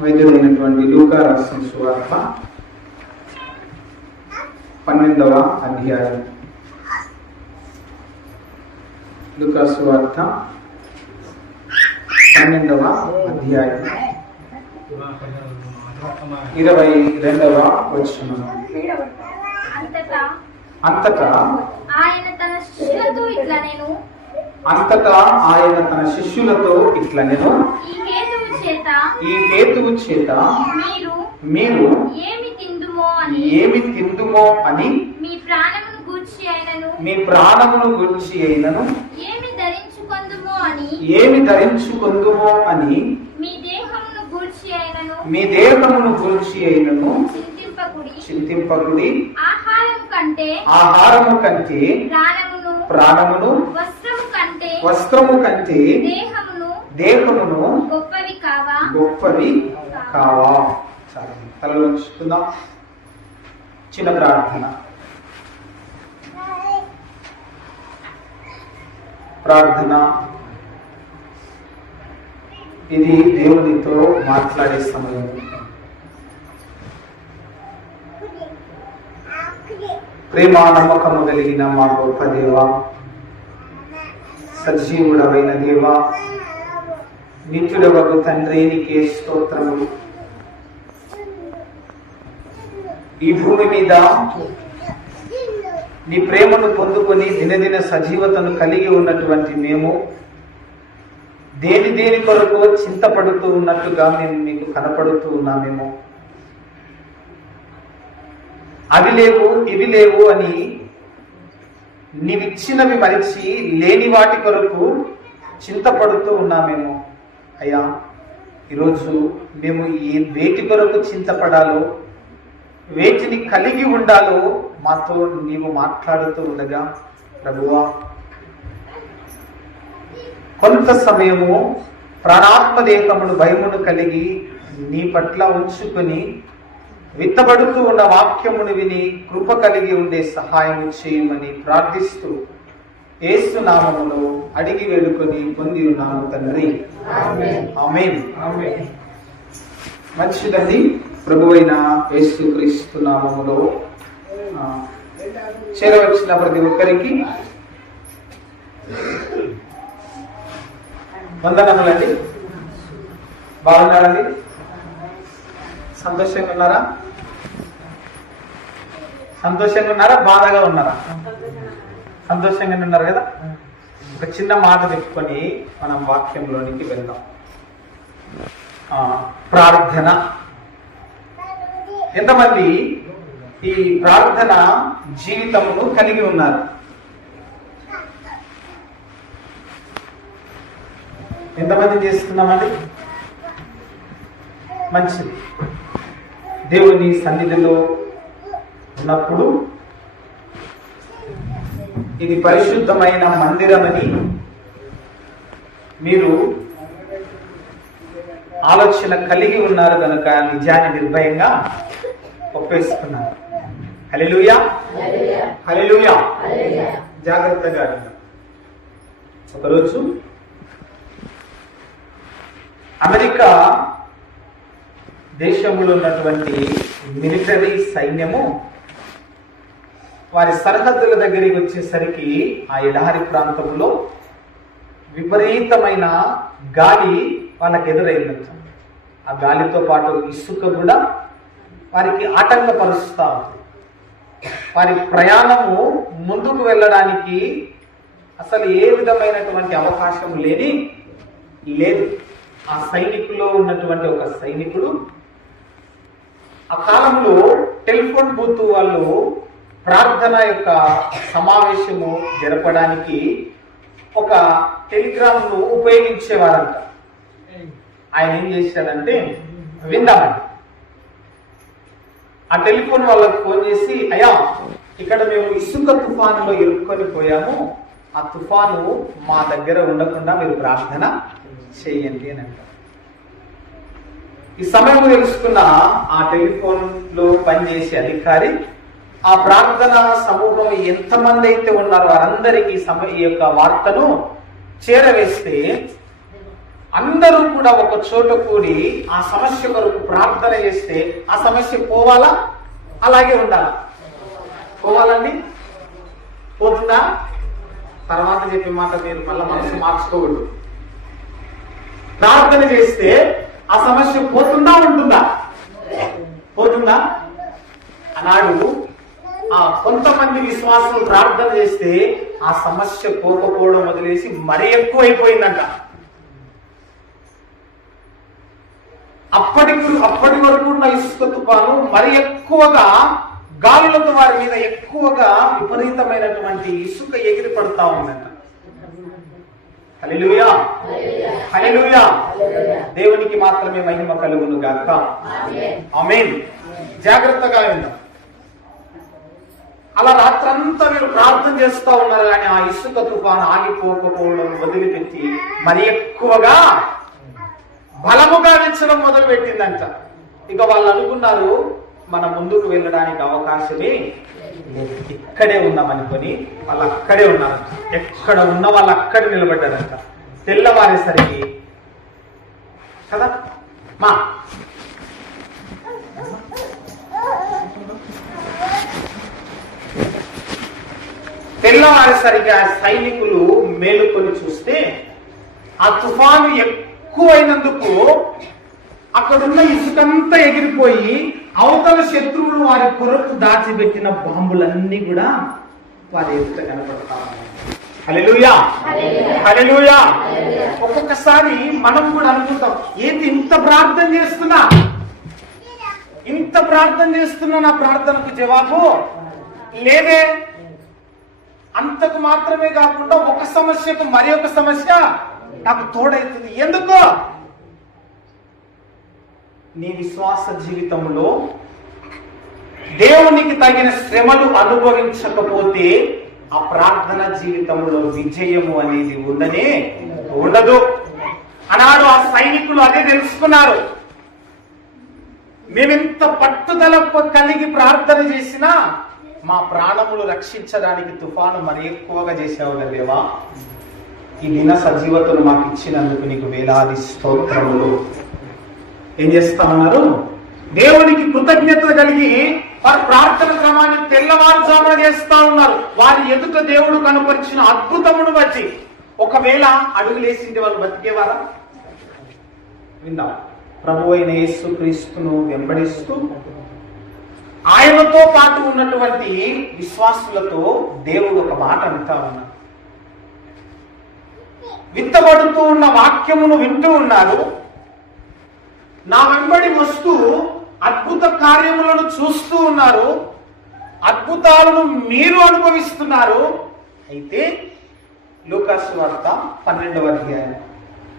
వైద్యుడైనటువంటి లూకా రాసిన సువార్త 12వ అధ్యాయం. లూకా సువార్త 12వ అధ్యాయం 22వ వచనం. అంతటా ఆయన తన శిష్యులతో ఇట్లా నేను ఈ హేతువు చేత మీరు ఏమి తిందుమో అని మీ ప్రాణమును గూర్చి అయినను ఏమి ధరించుకొందుమో అని మీ దేహమును గూర్చి అయినను చింతింపకుడి. ఆహారము కంటే ప్రాణమును వస్త్రము కంటే దేహమును గొప్పవి కావా. చాలా తలలో చూసుకుందాం. చిన్న ప్రార్థన. ఇది దేవునితో మాట్లాడే సమయం. ప్రేమ నమ్మకము కలిగిన మా గొప్ప దేవ, సజీవుడవైన దేవ, నిత్యుడవగు తండ్రి, నీకే స్తోత్రములు. ఈ భూమి మీద నీ ప్రేమను పొందుకొని దినదిన సజీవతను కలిగి ఉన్నటువంటి మేము దేని కొరకు చింతపడుతూ ఉన్నట్టుగా మేము మీకు కనపడుతూ ఉన్నామేమో. అవి లేవు ఇవి లేవు అని నీవిచ్చినవి మరిచి లేని వాటి కొరకు చింతపడుతూ ఉన్నామేమో. అయ్యా, ఈరోజు మేము వేటి కొరకు చింతపడాలో, వేటిని కలిగి ఉండాలో మాతో నీవు మాట్లాడుతూ ఉండగా ప్రభువా, కొంత సమయము ప్రాణాత్మదేహమును భయమును కలిగి నీ పట్ల ఉంచుకొని విత్తబడుతూ ఉన్న వాక్యమును విని కృప కలిగి ఉండే సహాయం చేయమని ప్రార్థిస్తూ యేసు నామములో అడిగి వేడుకొని పొంది ఉన్నాము తండ్రి. ఆమేన్. మంచిదండి. ప్రభువైన యేసు క్రీస్తు నామములో చేరవచ్చిన ప్రతి ఒక్కరికి వందనములండి. బాగున్నారండి? సంతోషంగా ఉన్నారా? బాధగా ఉన్నారా? సంతోషంగానే ఉన్నారు కదా. ఒక చిన్న మాట చెప్పుకొని మనం వాక్యంలోనికి వెళ్దాం. ప్రార్థన. ఎంతమంది ఈ ప్రార్థన జీవితమును కలిగి ఉన్నారు? ఎంతమంది చేస్తున్నామండి? మంచిది. దేవుని సన్నిధిలో ఉన్నప్పుడు ఇది పరిశుద్ధమైన మందిరమని మీరు ఆలోచన కలిగి ఉన్నారు కనుక నిజాన్ని నిర్భయంగా ఒప్పేసుకున్నారు. హల్లెలూయా, హల్లెలూయా. జాగ్రత్తగా. ఒకరోజు అమెరికా దేశంలో ఉన్నటువంటి మిలిటరీ సైన్యము వారి సరిహద్దుల దగ్గరికి వచ్చేసరికి ఆ ఎడారి ప్రాంతంలో విపరీతమైన గాలి వాళ్ళకి ఎదురైందంట. ఆ గాలితో పాటు ఇసుక కూడా వారికి ఆటంకపరుస్తా ఉంది. వారి ప్రయాణము ముందుకు వెళ్ళడానికి అసలు ఏ విధమైనటువంటి అవకాశం లేదు. ఆ సైనికుల్లో ఉన్నటువంటి ఒక సైనికుడు ఆ కాలంలో టెలిఫోన్ బూత్ వాళ్ళు ప్రార్థన యొక్క సమావేశము జరపడానికి ఒక టెలిగ్రామ్ ను ఉపయోగించేవారంట. ఆయన ఏం చేశాడంటే, విందామండి, ఆ టెలిఫోన్ వాళ్ళకు ఫోన్ చేసి, అయ్యా, ఇక్కడ మేము ఇసుక తుఫానులో ఇరుక్కొని పోయాము, ఆ తుఫాను మా దగ్గర ఉండకుండా మీరు ప్రార్థన చేయండి అని అంటారు. ఈ సమయం తెలుసుకున్న ఆ టెలిఫోన్ లో పనిచేసే అధికారి ఆ ప్రార్థన సమూహం ఎంతమంది అయితే ఉన్నారో వారందరికీ ఈ యొక్క వార్తను చేరవేస్తే అందరూ కూడా ఒక చోట కూడి ఆ సమస్య కొరకు ప్రార్థన చేస్తే ఆ సమస్య పోవాలా, అలాగే ఉండాలా? పోవాలండి? పోతుందా? తర్వాత చెప్పే మాట మీరు మళ్ళీ మనసు మార్చుకోకూడదు. ప్రార్థన చేస్తే ఆ సమస్య పోతుందా, ఉంటుందా? పోతుందా? అన్నాడు కొంతమంది విశ్వాసులు ప్రార్థన చేస్తే ఆ సమస్య పోకపోవడం వదిలేసి మరీ ఎక్కువైపోయిందంట. అప్పటి వరకు ఉన్న ఇసుక తుఫాను మరి ఎక్కువగా గాలులతో వారి మీద ఎక్కువగా విపరీతమైనటువంటి ఇసుక ఎగిరి పడతా ఉందంట. హల్లెలూయా, హల్లెలూయా. దేవునికి మాత్రమే మహిమ కలుగును గాక. ఆమేన్. జాగ్రత్తగా విందాం. అలా రాత్రంతా మీరు ప్రార్థన చేస్తా ఉన్నారు కానీ ఆ ఇసుక తుఫాను ఆగిపోకపోవడం వదిలిపెట్టి మరి ఎక్కువగా బలముగా విచ్చడం మొదలు పెట్టిందంట. ఇక వాళ్ళు అనుకున్నారు మనం ముందుకు వెళ్ళడానికి అవకాశమే ఇక్కడే ఉన్నామనుకొని వాళ్ళు అక్కడే ఉన్నారంట. ఎక్కడ ఉన్న వాళ్ళు అక్కడే నిలబడ్డారంట. తెల్లవారేసరికి కదా మా తెల్లవారేసరికి ఆ సైనికులు మేలుకొని చూస్తే ఆ తుఫాను ఎక్కువైనందుకు అక్కడున్న ఇసుకంతా ఎగిరిపోయి అవతల శత్రువులు వారి కొరకు దాచిపెట్టిన బాంబులన్నీ కూడా వారి ఎదుట కనపడతా ఉన్నాయి. హల్లెలూయా, హల్లెలూయా. ఒక్కొక్కసారి మనం కూడా అనుకుంటాం, ఏంటి ఇంత ప్రార్థన చేస్తున్నా నా ప్రార్థనకు జవాబు లేదే. అంతకు మాత్రమే కాకుండా ఒక సమస్యకు మరి ఒక సమస్య నాకు తోడైతుంది. ఎందుకో? నీ విశ్వాస జీవితంలో దేవునికి తగిన శ్రమలు అనుభవించకపోతే ఆ ప్రార్థన జీవితంలో విజయము అనేది ఉండదు అన్నాడు. ఆ సైనికులు అదే తెలుసుకున్నారు. మేమెంత పట్టుదల కలిగి ప్రార్థన చేసినా మా ప్రాణములు రక్షించడానికి తుఫాను మరి ఎక్కువగా చేసావు దేవా. ఈ దిన సజీవతను మాకు ఇచ్చినందుకు నీకు వేలాది స్తోత్రములు. ఏం చేస్తామన్నారు? దేవునికి కృతజ్ఞత కలిగి వారి ప్రార్థన క్రమాన్ని తెల్లవారుజామున చేస్తా ఉన్నారు. వారి ఎదుట దేవుడు కనపరిచిన అద్భుతమును బట్టి ఒకవేళ అడుగులేసింది వాళ్ళు బతికేవారా? విందాం. ప్రభు అయిన యేసు క్రీస్తును వెంబడిస్తూ ఆయనతో పాటు ఉన్నటువంటి విశ్వాసులతో దేవుడు ఒక మాట అంటా ఉన్నారు. విత్తబడుతూ ఉన్న వాక్యమును వింటూ ఉన్నారు. నా వెంబడి వస్తూ అద్భుత కార్యములను చూస్తూ ఉన్నారు. అద్భుతాలను మీరు అనుభవిస్తున్నారు. అయితే లూకాసు వార్త 12వ అధ్యాయం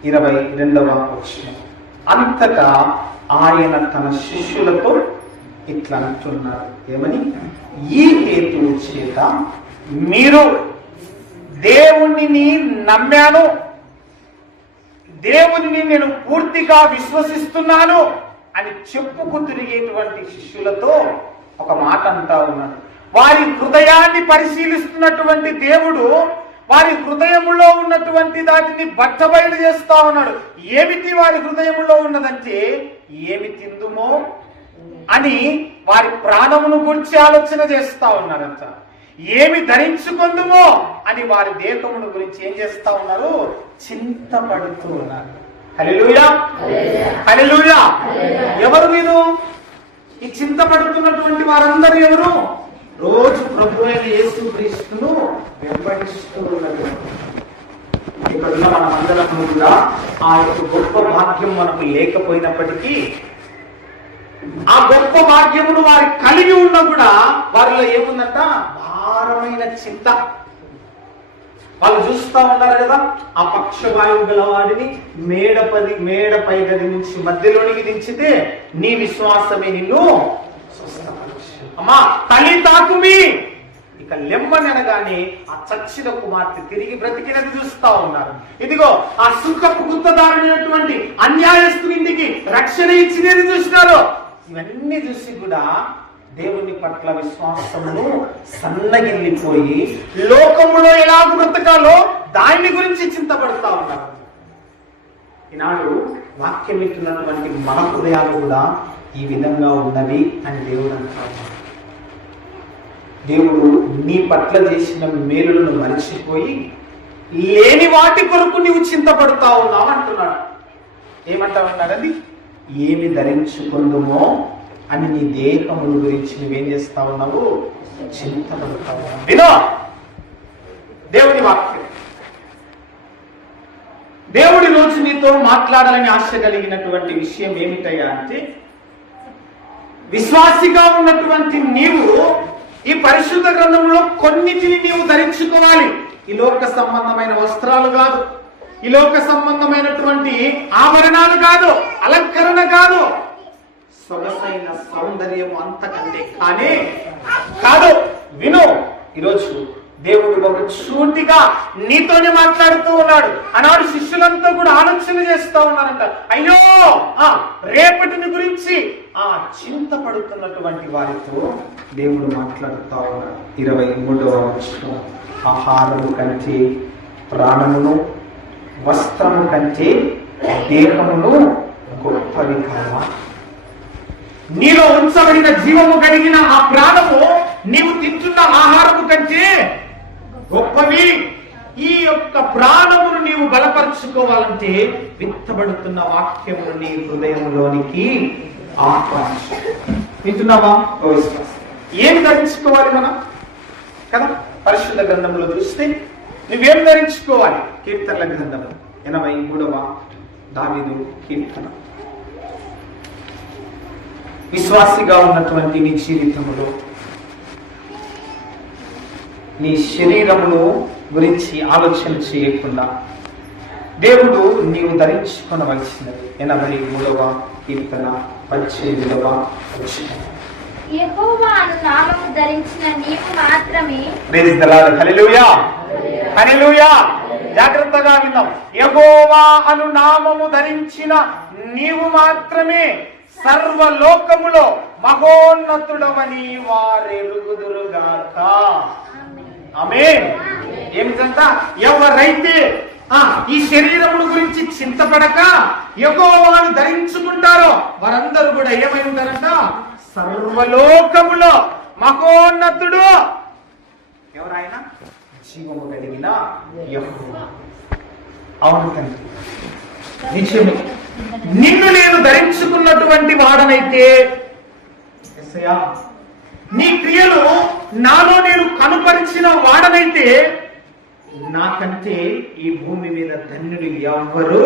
22వ వచనం, అంతటా ఆయన తన శిష్యులతో ఇట్లా అంటున్నారు. ఏమని? ఈ హేతువు చేత మీరు దేవుణ్ణి నమ్మాను, దేవుని నేను పూర్తిగా విశ్వసిస్తున్నాను అని చెప్పుకు తిరిగేటువంటి శిష్యులతో ఒక మాట అంటా ఉన్నాడు. వారి హృదయాన్ని పరిశీలిస్తున్నటువంటి దేవుడు వారి హృదయములో ఉన్నటువంటి దాటిని బట్టబయలు చేస్తా ఉన్నాడు. ఏమిటి వారి హృదయములో ఉన్నదంటే, ఏమి తిందుమో అని వారి ప్రాణమును గురించి ఆలోచన చేస్తా ఉన్నారంట. ఏమి ధరించుకుందుమో అని వారి దేహమును గురించి ఏం చేస్తా ఉన్నారు? చింతపడుతూ ఉన్నారు. హల్లెలూయా, హల్లెలూయా. ఎవరు వీరు? ఈ చింతపడుతున్నటువంటి వారందరూ ఎవరు? రోజు ప్రభు అయిన యేసు క్రీస్తును వెంబడిస్తూ ఉన్నారు. ఇక్కడున్న మనమందరం కూడా ఆ యొక్క గొప్ప భాగ్యం మనకు లేకపోయినప్పటికీ ఆ గొప్ప భాగ్యమును వారు కలిగి ఉన్నా కూడా వారిలో ఏముందంట? భారమైన చింత. వాళ్ళు చూస్తా ఉన్నారు కదా, ఆ పక్షవాయువు గల వాడిని మేడపై గది నుంచి మధ్యలోనికి దించితే నీ విశ్వాసమే నిన్ను అమ్మా తల్లి తాకుమి ఇక లెమ్మనగానే ఆ చచ్చిన కుమార్తె తిరిగి బ్రతికినది చూస్తా ఉన్నారు. ఇదిగో ఆ సుఖపు గుత్తదారుడైనటువంటి అన్యాయస్తునింటికి రక్షణ ఇచ్చినది చూసినారు. ఇవన్నీ చూసి కూడా దేవుని పట్ల విశ్వాసమును సన్నగిల్లిపోయి లోకములో ఎలా బ్రతకాలో దాని గురించి చింతపడతా ఉన్నారు. ఈనాడు వాక్యం వింటున్నటువంటి మన హృదయాలు కూడా ఈ విధంగా ఉన్నవి అని దేవుడు అంటాడు. దేవుడు నీ పట్ల చేసిన మేలులను మరిచిపోయి లేని వాటి కొరకు నీవు చింతపడుతా ఉన్నావు అంటున్నాడు. ఏమంటా ఉన్నాడది? ఏమి ధరించుకుందుమో అని నీ దేహముల గురించి నువ్వేం చేస్తా ఉన్నావు? చింతపడుతా ఉన్నావు. వినో దేవుని వాక్యం. దేవుడి రోజు నీతో మాట్లాడాలని ఆశ కలిగినటువంటి విషయం ఏమిటయ్యా అంటే, విశ్వాసిగా ఉన్నటువంటి నీవు ఈ పరిశుద్ధ గ్రంథంలో కొన్నిటిని నీవు ధరించుకోవాలి. ఈ లోక సంబంధమైన వస్త్రాలు కాదు, ఈ లోక సంబంధమైనటువంటి ఆభరణాలు కాదు, అలంకరణ కాదు, సొగసైన సౌందర్యం అంతకంటే కానీ కాదు. విను, ఈరోజు దేవుడు ఒక సూటిగా నీతోనే మాట్లాడుతూ ఉన్నాడు. ఆనాడు శిష్యులంతా కూడా ఆలోచన చేస్తూ ఉన్నారంట. అయ్యో రేపటిని గురించి చింతపడుతున్నటువంటి వారితో దేవుడు మాట్లాడుతూ ఉన్నాడు. 23వ వచనం, ఆహారము కంటే ప్రాణమును, వస్త్రము కంటే దేహమును గొప్పవి కావా? నీలో ఉంచబడిన జీవము కలిగిన ఆ ప్రాణము నీవు తింటున్న ఆహారము కంటే గొప్పవి. ఈ యొక్క ప్రాణమును నీవు బలపరుచుకోవాలంటే విత్తబడుతున్న వాక్యమును నీ హృదయంలోనికి ఆహ్వానించు. వింటున్నావా? ఏం ధరించుకోవాలి మనం కదా? పరిశుద్ధ గ్రంథంలో చూస్తే నువ్వేం ధరించుకోవాలి? కీర్తనల గ్రంథము 83వ దావీదు కీర్తన. విశ్వాసిగా ఉన్నటువంటి నీ జీవితంలో నీ శరీరమును గురించి ఆలోచన చేయకుండా దేవుడు నీవు ధరించుకొనవలసినది. 83వ కీర్తన 18వ వచనం. యెహోవా అను నామము ధరించిన నీవు మాత్రమే. Praise the lord. Hallelujah, hallelujah. జాగ్రత్తగా విందాం. యెహోవా అను నామము ధరించిన నీవు మాత్రమే సర్వలోకములో మహోన్నతుడవని వారెరుగుదురుగాక. ఆమేన్. ఏమిటంట? ఎవరైతే ఈ శరీరముల గురించి చింతపడక యెహోవాను ధరించుకుంటారో వారందరూ కూడా ఏమై ఉంటారంట? సర్వలోకములో మహోన్నతుడు ఎవరైనా జీవము కలిగిన యెహోవా. అవును తండ్రి, నిజమే. నిన్ను నేను ధరించుకున్నటువంటి వాడనైతే యేసయ్యా, నీ క్రియలు నాలో నేను కనుపరిచిన వాడనైతే నాకంటే ఈ భూమి మీద ధన్యుడు ఎవ్వరూ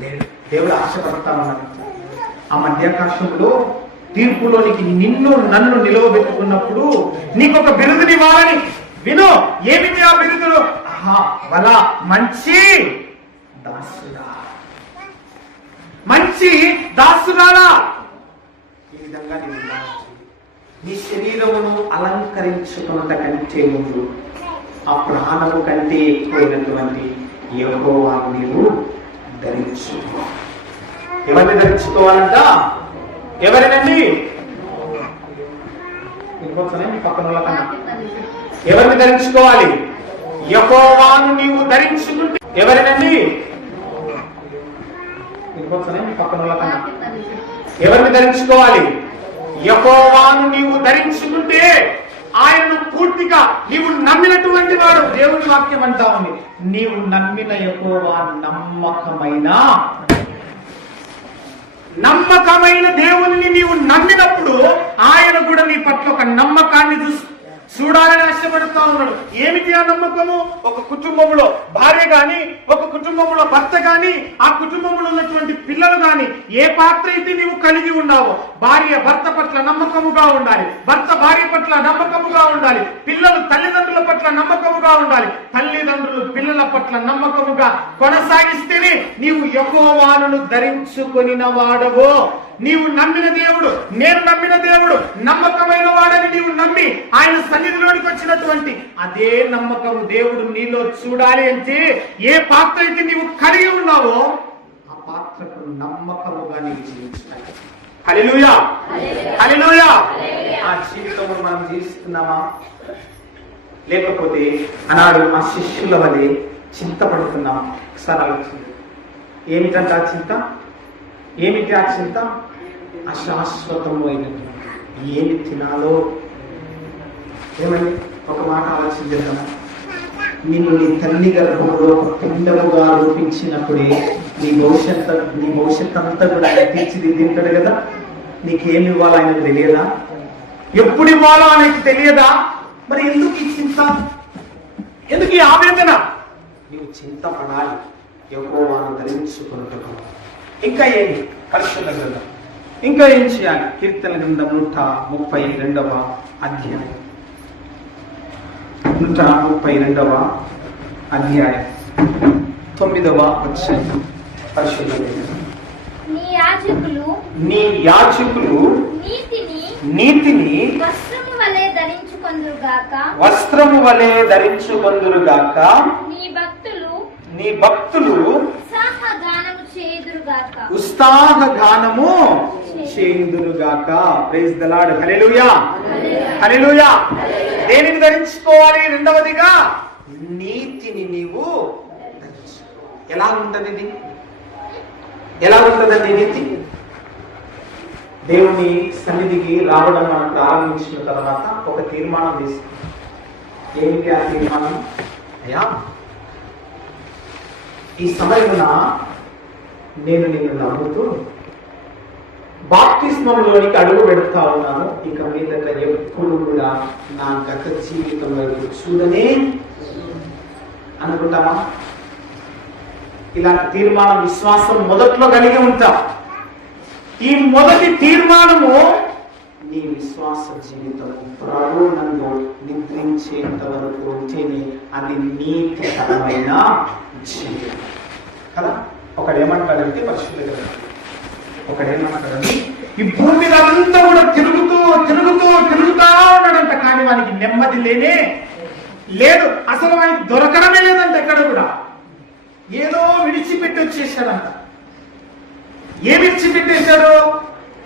లేడు. దేవుడు ఆశపడతా ఉన్నాడు. ఆ మధ్యాకాశంలో తీర్పులోనికి నిన్ను నన్ను నిలవబెట్టుకున్నప్పుడు నీకు ఒక బిరుదునివ్వాలని. విను, ఏమిటి ఆ బిరుదులు? వల మంచి దాసుడా, మంచి దాసురాలా. ఈ విధంగా నీ శరీరమును అలంకరించుకున్నట కంటే ముందు ఆ ప్రాణము కంటే ఎక్కువైనటువంటి యెహోవాను నీవు ధరించుకో. ఎవరిని ధరించుకోవాలంట? ఎవరినండి? పక్కన ఎవరిని ధరించుకోవాలి? యెహోవాను నీవు ధరించుకుంటే ఎవరినండి? పక్కన ఎవరిని ధరించుకోవాలి? యెహోవాను నీవు ధరించుకుంటే ఆయనను పూర్తిగా నీవు నమ్మినటువంటి వాడు. దేవుని వాక్యం అంటా ఉంది, నీవు నమ్మిన యెహోవా నమ్మకమైన దేవుని నీవు నమ్మినప్పుడు ఆయన కూడా నీ పట్ల ఒక నమ్మకాన్ని చూడాలని ఆశపడుతూ ఉన్నాడు. ఏమిటి ఆ నమ్మకము? ఒక కుటుంబంలో భార్య గాని, ఒక కుటుంబంలో భర్త గాని, ఆ కుటుంబంలో ఉన్నటువంటి పిల్లలు గాని, ఏ పాత్ర అయితే నీవు కలిగి ఉన్నావో, భార్య భర్త పట్ల నమ్మకముగా ఉండాలి, భర్త భార్య పట్ల నమ్మకముగా ఉండాలి, పిల్లలు తల్లిదండ్రుల పట్ల నమ్మకముగా ఉండాలి, తల్లిదండ్రులు పిల్లల పట్ల నమ్మకముగా కొనసాగిస్తేనే నీవు యెహోవాను ధరించుకొనిన వాడవో. నీవు నమ్మిన దేవుడు, నేను నమ్మిన దేవుడు నమ్మకమైన వాడని నీవు నమ్మి ఆయన సన్నిధిలోనికి వచ్చినటువంటి అదే నమ్మకం దేవుడు నీలో చూడాలి అంటే ఏ పాత్ర అయితే నీవు కలిగి ఉన్నావో ఆ పాత్రకు నమ్మకముగా నీవు జీవించాలి. హల్లెలూయా, హల్లెలూయా. ఆ జీవితంలో మనం జీవిస్తున్నామా? లేకపోతే ఆనాడు ఆ శిష్యుల వలె చింతపడుతున్నామా? ఒకసారి ఆలోచించండి. ఏమిటంటే ఆ చింత? ఏమిటి ఆ చింత? అశాశ్వతము అయినటువంటి ఏమి తినాలో. ఏమండి, ఒక మాట ఆలోచించేద్దాం. నిన్ను నీ తల్లి గర్భంలో పిండముగా రూపించినప్పుడే నీ భవిష్యత్ అంతా కూడా ఆయన తీర్చిదిద్దింటాడు కదా. నీకేమి ఇవ్వాలో ఆయనకు తెలియదా? ఎప్పుడు ఇవ్వాలో ఆయనకు తెలియదా? మరి ఎందుకు ఈ చింత, ఎందుకు ఈ ఆవేదన? నీవు చింతపడాలి, యెహోవాను ధరించుకొనుటకు. ఇంకా ఏమి? పరిశుద్ధ గ్రంథం ఇంకా ఏం చేయాలి? కీర్తన గ్రంథం 132వ అధ్యాయం, 132వ అధ్యాయం 9వ వచనం. పరిశుద్ధ గ్రంథం. నీ యాజకులు నీతిని వస్త్రము వలె ధరించుకొందురుగాక, వస్త్రము వలె ధరించుకొందురుగాక. నీ భక్తులు ఉత్సాహ గానము చేయుదురుగాక. Praise the lord. Hallelujah, hallelujah. దేనిని ధరించుకోవాలి? రెండవదిగా నీతిని నీవు ధరించుకో. ఎలా ఉంటది ఇది? ఎలా ఉంటదండి నీతి? దేవుని సన్నిధికి రావడం మనం ప్రారంభించిన తర్వాత ఒక తీర్మానం తీసుకు. ఏమిటి ఆ తీర్మానం? అయ్యా, ఈ సమయమున నేను నిన్ను నమ్ముతూ బాప్తిస్మంలోనికి అడుగు పెడతా ఉన్నాను. ఇక మీదట ఎప్పుడు కూడా నా గత జీవితంలో చూడనే అనుకుంటామా? ఇలాంటి తీర్మానం విశ్వాసం మొదట్లో కలిగి ఉంటాం. ఈ మొదటి తీర్మానము నీ విశ్వాస జీవితం ప్రభు నందు నిద్రించేంత వరకు ఉంటేనే అది నీతికరమైన జీవితం కదా. ఒకడేమంటాడంటే పరిశుద్ధ ఒకడేమంటాడంటే ఈ భూమి మీద అంతా కూడా తిరుగుతూ ఉన్నాడంట, కానీ వానికి నెమ్మది లేదు. అసలు వానికి దొరకడమే లేదంట ఎక్కడ కూడా. ఏదో విడిచిపెట్టి వచ్చేసాడంట. ఏ విడిచిపెట్టేశాడు?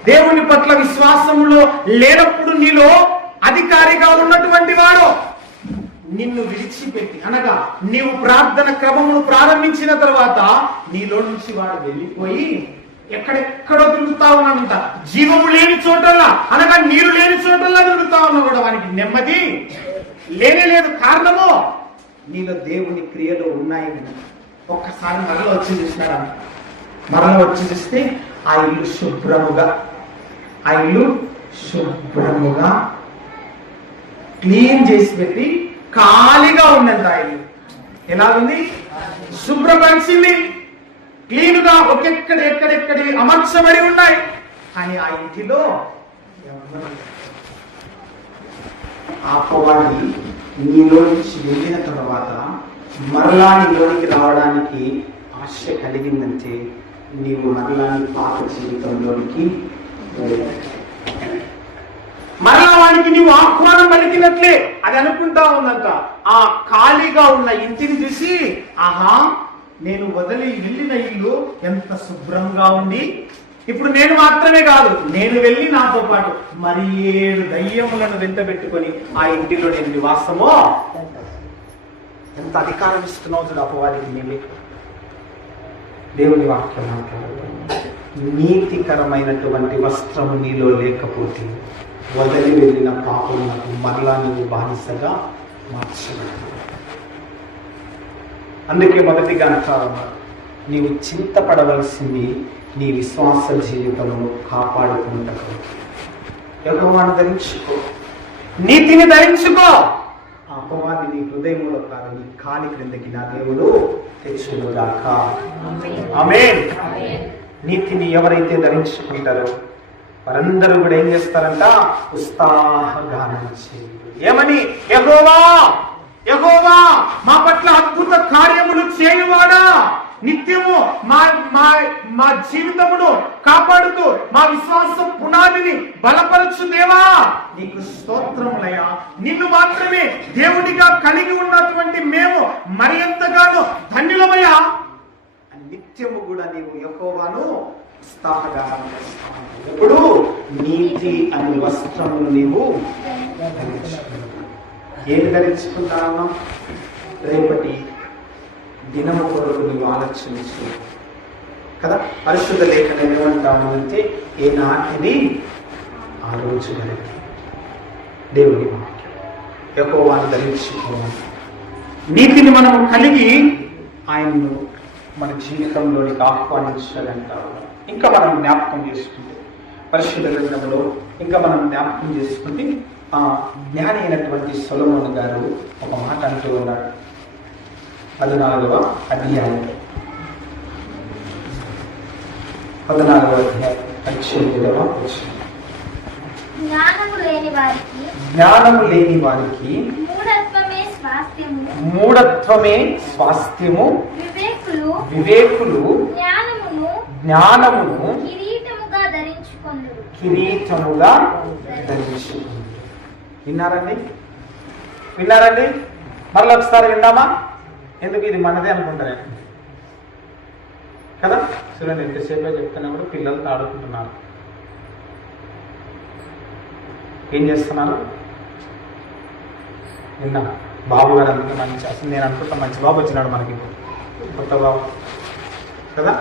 దేవుని పట్ల విశ్వాసంలో లేనప్పుడు నీలో అధికారిగా ఉన్నటువంటి వాడు నిన్ను విడిచిపెట్టి, అనగా నీవు ప్రార్థన క్రమమును ప్రారంభించిన తర్వాత నీలో నుంచి వాడు వెళ్ళిపోయి ఎక్కడెక్కడో తిరుగుతా ఉన్నాడంట. జీవము లేని చోటల్లా, అనగా నీరు లేని చోటల్లా తిరుగుతా ఉన్నా కూడా వానికి నెమ్మది లేదు. కారణము నీలో దేవుని క్రియలు ఉన్నాయి. ఒక్కసారి మరలా వచ్చి చూసినాడంట. మరలా వచ్చి చూస్తే ఆ ఇల్లు శుభ్రముగా క్లీన్ చేసి పెట్టి ఖాళీగా ఉందంట. ఆ ఇల్లు ఎలాగుంది? శుభ్రపరిచింది, క్లీన్ గా ఎక్కడెక్కడి అమర్చబడి ఉన్నాయి. కానీ ఆ ఇంటిలో ఆ పొగాడి నీలో నుంచి వెళ్ళిన తర్వాత మరలా నీలోనికి రావడానికి ఆశ కలిగిందంటే నీవు మరలా నీ పాత జీవితంలోనికి మరలా వానికి నీవు ఆహ్వానం పలికినట్లే అది అనుకుంటా ఉందంట. ఆ ఖాళీగా ఉన్న ఇంటిని చూసి, ఆహా, నేను వదిలి వెళ్ళిన ఇల్లు ఎంత శుభ్రంగా ఉంది. ఇప్పుడు నేను మాత్రమే కాదు, నేను వెళ్ళి నాతో పాటు మరి 7 దయ్యములను వెంట పెట్టుకొని ఆ ఇంటిలో నేను నివాసమో. ఎంత అధికారం ఇస్తున్నావు చూడు అపవాదికి. నీవే దేవుని వాక్యం మాట్లాడు. నీతికరమైనటువంటి వస్త్రము నీలో లేకపోతే వదిలి వెళ్ళిన పాపములకు మరలా నీవు బానిసగా మార్చబడతావు. అందుకే మొదటిగా అంటారు, నీవు చింతపడవలసింది నీ విశ్వాస జీవితమును కాపాడుకుంటకు. యెహోవాను ధరించుకో, నీతిని ధరించుకో. ఆ అపవాది నీ హృదయంలో కాదు, నీ కాలి క్రిందకి నా దేవుడు తెచ్చునుగాక. ఆమేన్. నీతిని ఎవరైతే ధరించుకుంటారో వారందరూ కూడా ఏం చేస్తారంట? ఉత్సాహగానం చేయుడు. ఏమని? యెహోవా మా పట్ల అద్భుత కార్యములు చేయువాడా, నిత్యము మా జీవితమును కాపాడుతూ మా విశ్వాసం పునాదిని బలపరచు దేవా, నీకు స్తోత్రములయ్యా. నిన్ను మాత్రమే దేవుడిగా కలిగి ఉన్నటువంటి మేము మరి ఎంతగానో ధన్యులమయ్యా. నిత్యము కూడా నీవు యెహోవాను ఉత్సాహగానం చేస్తావు. ఎప్పుడు? నీతి అనే వస్త్రమును నీవు ధరించుకున్నావు. ఏమి ధరించుకుంటావు? రేపటి దినము కొరకు నీవు ఆలోచించు. కదా. పరిశుద్ధ లేఖనం ఏమంటాము అంటే ఏ నాటిది ఆ రోజు వరకు దేవుని వాక్యం యెహోవాను ధరించుకోవాలి. నీతిని మనం కలిగి ఆయన్ను మన జీవితంలోనికి ఆహ్వానించాలంటారు. ఇంకా మనం జ్ఞాపకం చేసుకుంటే పరిశుద్ధ గ్రంథంలో ఇంకా మనం జ్ఞాపకం చేసుకుంటే జ్ఞాని అయినటువంటి సొలొమోను గారు ఒక మాట అంటూ ఉన్నాడు. 14వ అధ్యాయం 18వ వచనం. జ్ఞానము లేని వారికి మూఢత్వమే స్వాస్థ్యము, వివేకులు జ్ఞానమును కిరీటముగా ధరించుకొందురు. విన్నారండి? మరలా ఒకసారి విందామా? ఎందుకు ఇది మనదే అనుకుంటారు కదా. చూడండి, ఎంతసేపే చెప్తున్నప్పుడు పిల్లలతో ఆడుకుంటున్నారు. ఏం చేస్తున్నారు? విన్నా బాబు గారు అందుకే మంచి, అసలు నేను అనుకుంటా మంచి బాబు వచ్చినాడు మనకి, కొత్త బాబు కదా.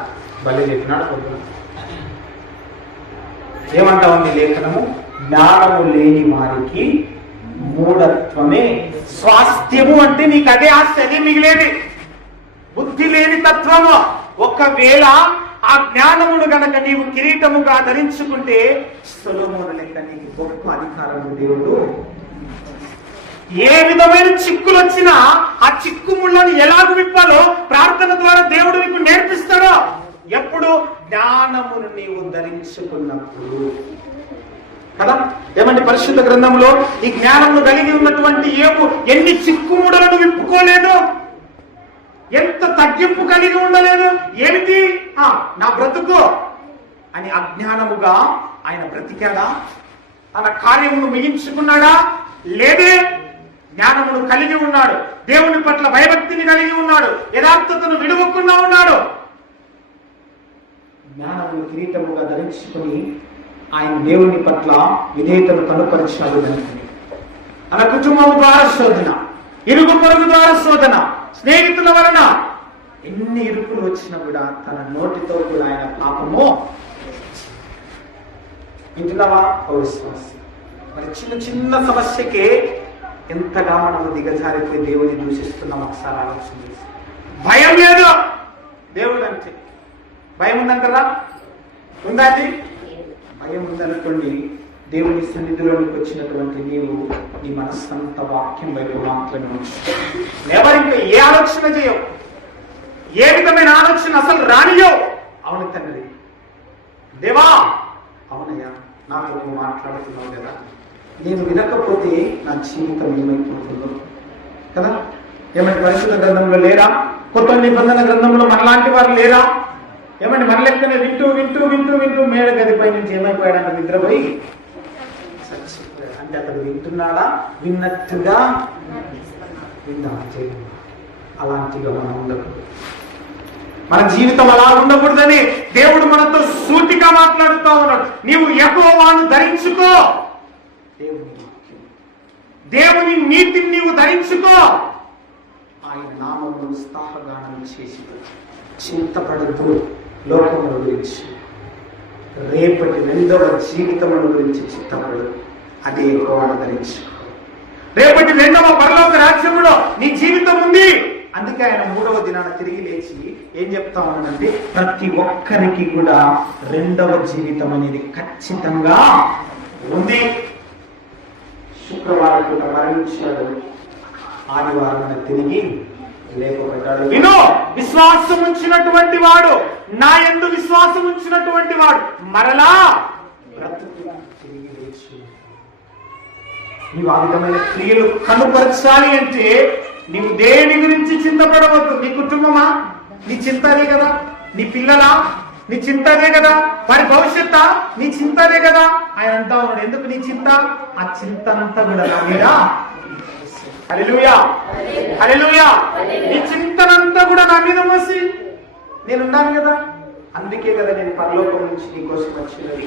భలే చెప్పినాడు పొద్దున. ఏమంటా ఉంది లేఖనము? జ్ఞానము లేని వారికి మూఢత్వమే స్వాస్థ్యము. అంటే నీకు అదే ఆస్తి, అదే మిగిలేది. బుద్ధి లేని తత్వము. ఒకవేళ ఆ జ్ఞానమును గనక నీవు కిరీటముగా ధరించుకుంటే సొలొమోను లెక్క నీకు గొప్ప అధికారము దేవుడు. ఏ విధమైన చిక్కులు వచ్చినా ఆ చిక్కుముళ్ళను ఎలాగ విప్పాలో ప్రార్థన ద్వారా దేవుడు నీకు నేర్పిస్తాడో. ఎప్పుడు? జ్ఞానమును నీవు ధరించుకున్నప్పుడు కదా. ఏమంటే పరిశుద్ధ గ్రంథంలో ఈ జ్ఞానమును కలిగి ఉన్నటువంటి ఏవు ఎన్ని చిక్కుముడలను విప్పుకోలేదు, ఎంత తగ్గింపు కలిగి ఉండలేదు. ఏమిటి? నా బ్రతుకు అని అజ్ఞానముగా ఆయన బ్రతికాడా? తన కార్యమును మిగించుకున్నాడా? లేదే. జ్ఞానమును కలిగి ఉన్నాడు, దేవుని పట్ల భయభక్తిని కలిగి ఉన్నాడు, యథార్థతను విడువకుండా ఉన్నాడు. జ్ఞానమును కిరీటముగా ధరించుకుని ఆయన దేవుని పట్ల విధేయతను కనుపరిచాడు. తన కుటుంబం ద్వారా శోధన, ఇరుగు పొరుగు ద్వారా శోధన, స్నేహితుల వలన ఎన్ని ఇరుకులు వచ్చినా కూడా తన నోటితో కూడా ఆయన పాపము వింటున్నావా? విశ్వాసం. మరి చిన్న చిన్న సమస్యకే ఎంతగా మనము దిగజారిపోయి దేవుని దూషిస్తున్నాం. ఒకసారి ఆలోచన చేసి. భయం లేదు దేవుడు అంటే. భయం ఉందంటారా? ఉందా? భయం ఉందనుకోండి, దేవుని సన్నిధిలోనికి వచ్చినటువంటి నీవు నీ మనస్సంత వాక్యం వైపు మాత్రమే ఉంచు. ఎవరు ఇంకా ఏ ఆలోచన చేయవు, ఏ విధమైన ఆలోచన అసలు రానియో. అవును తండ్రి, దేవా, అవునయ్యా, నాతో నువ్వు మాట్లాడుతున్నావు కదా, నేను వినకపోతే నా జీవితం ఏమైపోతుందో కదా. ఏమంటే పరిశుద్ధ గ్రంథంలో లేరా? కొత్త నిబంధన గ్రంథంలో మనలాంటి వారు లేరా? ఏమంటే మన లెక్కనే వింటూ వింటూ వింటూ వింటూ మేడ గదిపై నుంచి ఏమైపోయాడంటే నిద్రపోయి చచ్చిపోయాడు. అంటే అతడు వింటున్నాడా? విన్నట్టుగా విందా. అలాంటిగా మనం ఉండకూడదు. మన జీవితం అలా ఉండకూడదని దేవుడు మనతో సూటిగా మాట్లాడుతూ ఉన్నాడు. నీవు యెహోవాను ధరించుకో, దేవుని నీతిని నీవు ధరించుకో, ఆయన నామమును ఉత్సాహగానం చేసి చింతపడద్దు. లోకముల గురించి, రేపటి రెండవ జీవితముల గురించి చింతపడు. అదే యెహోవాను ధరించుకో. రేపటి రెండవ పరలోక రాజ్యములో నీ జీవితం ఉంది. అందుకే ఆయన 3వ దినాన తిరిగి లేచి ఏం చెప్తా ఉన్నాడంటే, ప్రతి ఒక్కరికి కూడా రెండవ జీవితం అనేది ఖచ్చితంగా ఉంది. శుక్రవారం కూడా మరణించాడు, ఆదివారం తిరిగి లేపబడ్డాడు. విను, విశ్వాసం ఉంచినటువంటి వాడు, నా యందు విశ్వాసం ఉంచినటువంటి వాడు మరలా బ్రతుకు తిరిగి లేచి. నీవు ఆ విధమైన క్రియలు కనుపరచాలి అంటే నీవు దేని గురించి చింతపడవద్దు. నీ కుటుంబమా? నీ చింత అదే కదా. నీ పిల్లలా? నీ చింత అదే కదా. వారి భవిష్యత్తా? నీ చింత అదే కదా. ఆయన అంటా ఉన్నాడు, ఎందుకు నీ చింత? ఆ చింత అంతా కూడా నా మీద. హల్లెలూయా, హల్లెలూయా. నీ చింతనంతా కూడా నా మీద మోసి నేనున్నాను కదా. అందుకే కదా నేను పరలోకం నుంచి నీ కోసం వచ్చినది.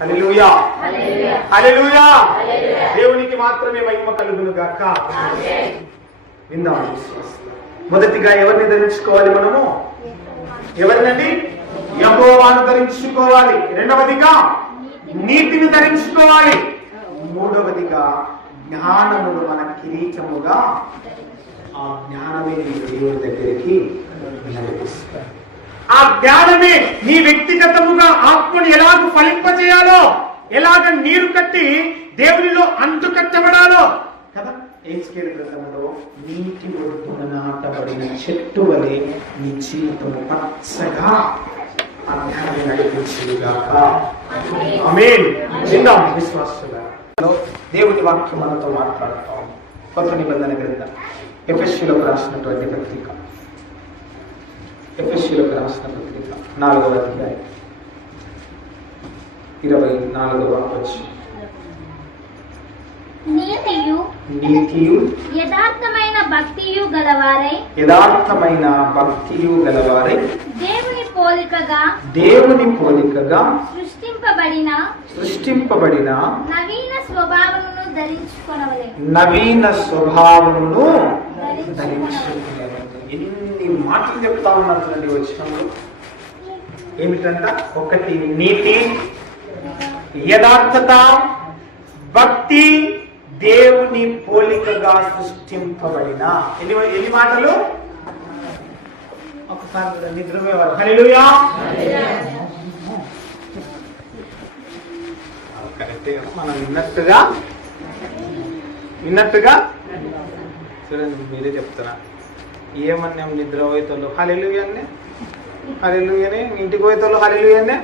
హల్లెలూయా, హల్లెలూయా. దేవునికి మాత్రమే మహిమ కలుగును గాక. విందాం. మొదటిగా ఎవరిని ధరించుకోవాలి మనము? ఎవరినండి? యెహోవాను ధరించుకోవాలి. రెండవదిగా నీతిని ధరించుకోవాలి. మూడవదిగా జ్ఞానమును మన కిరీటముగా, ఆ జ్ఞానమే నీ దేవుడి దగ్గరికి నడిపిస్తాడు. ఆ జ్ఞానమే నీ వ్యక్తిగతముగా ఆత్మను ఎలాగ ఫలింపజేయాలో, ఎలాగ నీరు కట్టి దేవునిలో అంటు కట్టబడాలో కదా. హెజ్కేలు గ్రంథంలో నీటి ఒడ్డున నాటబడిన చెట్టు వలె నీ జీవితము పచ్చగా ఆ జ్ఞానాన్ని నడిపించుగాక. ఆమేన్. విందాం విశ్వాసులారా. దేవుని వాక్యం మనతో మాట్లాడతాం. కొత్త నిబంధన గ్రంథం ఎఫెసీయులకు రాసినటువంటి పత్రిక, ఎఫెసీయులకు రాసిన పత్రిక 4వ అధ్యాయం 24వ వచనం. నీతియు యథార్థమైన భక్తియు గలవారై దేవుని పోలికగా సృష్టింపబడిన నవీన స్వభావమును ధరించుకొనవలెను. ఎన్ని మాటలు చెప్తా ఉన్నట్లండి వచ్చినప్పుడు. ఏమిటంట? ఒకటి నీతి, యథార్థత, భక్తి, దేవుని పోలికగా సృష్టింపబడిన. ఎన్ని మాటలు? ఒకసారి నిద్రపోయేవారు హల్లెలూయా. కరెక్టే కదా. మనం విన్నట్టుగా చూడండి. మీరే చెప్తారా? ఏమన్నాం? నిద్ర పోయేతోళ్ళు హల్లెలూయానే, హల్లెలూయానే. ఇంటికి పోయేతోళ్ళు హల్లెలూయానే.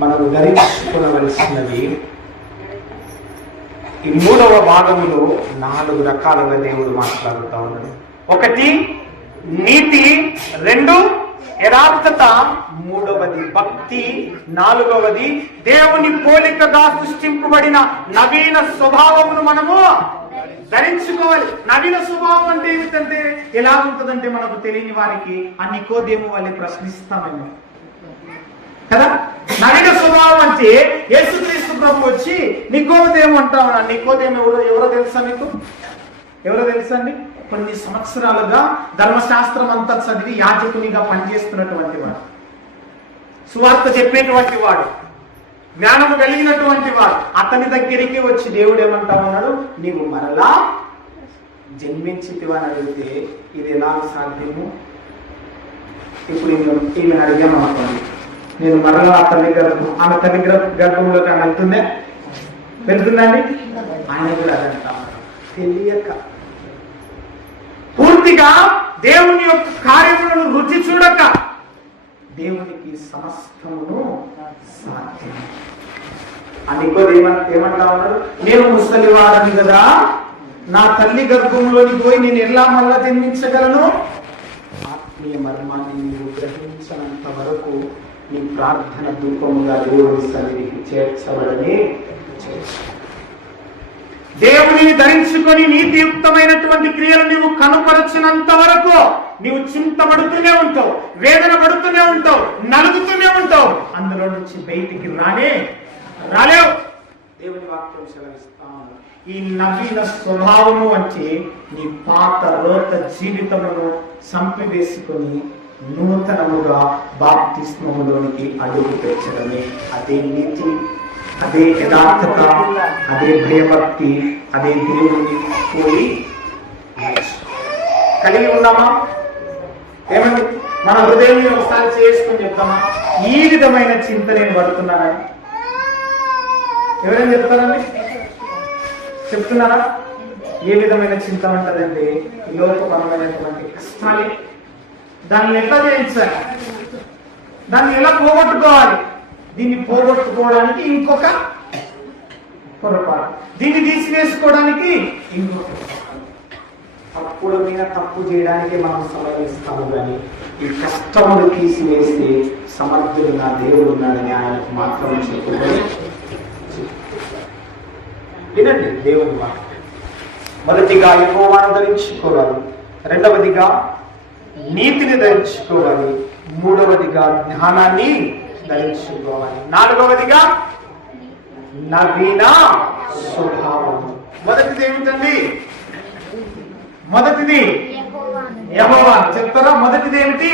మనకు ధరించుకోవలసినవి ఈ 3వ భాగములో 4 రకాలుగా దేవుడు మాట్లాడుతూ ఉన్నాడు. ఒకటి నీతి, 2 యథార్థత, 3వది భక్తి, 4వది దేవుని పోలికగా సృష్టింపబడిన నవీన స్వభావమును మనము ధరించుకోవాలి. నవీన స్వభావం అంటే ఏమిటంటే ఎలా ఉంటుందంటే మనకు తెలియని వారికి ఆ నికోదేము వాళ్ళే ప్రశ్నిస్తామేమో కదా. నవీన స్వభావం అంటే యేసుక్రీస్తు ప్రభు వచ్చి నికోదేము అంటా ఉన్నాడు. నికోదేము ఎవరో తెలుసా మీకు? ఎవరో తెలుసా అండి? కొన్ని సంవత్సరాలుగా ధర్మశాస్త్రం అంతా చదివి యాజకునిగా పనిచేస్తున్నటువంటి వాడు, సువార్త చెప్పేటువంటి వాడు, జ్ఞానము కలిగినటువంటి వాడు. అతని దగ్గరికి వచ్చి దేవుడు ఏమంటా ఉన్నాడు? నీవు మరలా జన్మించితివా అని అడిగితే ఇది ఎలా సాధ్యము? ఇప్పుడు ఈమె అడిగాను అనుకోండి, నేను మరలా ఆమె తల్లి గర్భంలోకి ఆమె వెళ్తుందండి? ఆయన కూడా అదంటా తెలియక పూర్తిగా దేవుని యొక్క కార్యములను రుచి చూడక దేవునికి సమస్తమును సాధ్యం. ఏమంటా ఉన్నాడు? నేను ముసలివాడని కదా, నా తల్లి గర్భంలోకి పోయి నేను ఎలా మళ్ళా జన్మించగలను? ఆత్మీయ మర్మాన్ని నీవు గ్రహించినంత వరకు నీ ప్రార్థన ధూపముగా దేవుడి సన్నిధికి చేర్చబడని దేవుడిని ధరించుకొని నీతియుక్తమైనటువంటి క్రియలు నీవు కనుపరచినంత వరకు నీవు చింతపడుతూనే ఉంటావు, వేదన పడుతూనే ఉంటావు, నలుగుతూనే ఉంటావు. అందులో నుంచి బయటికి రాలేవు. దేవుని వాక్యం సెలవిస్తాను. ఈ నవీన స్వభావము అంటే నీ పాత రోత జీవితమును చంపివేసుకొని నూతనముగా బాప్తిస్మములోనికి అడుగు పెట్టడమే. అదే నీతి, అదే యథార్థత, అదే భయభక్తి, అదే దేవుని పోయి కలిగి ఉన్నామా? ఏమండి? మన హృదయం ఒకసారి చేసుకుని చెప్తామా? ఈ విధమైన చింత నేను పడుతున్నానని ఎవరైనా చెప్తారండి? చెప్తున్నారా? ఏ విధమైన చింత ఉంటుందంటే లోకపరమైనటువంటి కష్టాలే. దాన్ని ఎట్లా చేయించాలి? దాన్ని ఎలా పోగొట్టుకోవాలి? దీన్ని పోగొట్టుకోవడానికి ఇంకొక పొరపాటు, దీన్ని తీసివేసుకోవడానికి ఇంకొక. అప్పుడు మీద తప్పు చేయడానికి మనం సమయం ఇస్తాము, కానీ ఈ కష్టములు తీసివేస్తే సమర్థుడు నా దేవుడు ఉన్నాడని ఆయనకు మాత్రం చెప్పుకొని వినండి దేవుని మాట. మొదటిగా యెహోవాను ధరించుకోవాలి, రెండవదిగా నీతిని ధరించుకోవాలి, మూడవదిగా జ్ఞానాన్ని ధరించుకోవాలి, నాలుగవదిగా నవీన స్వభావం. మొదటిది ఏమిటండి? మొదటిది యెహోవాను. యెహోవా. చెప్తారా? మొదటిది ఏమిటి?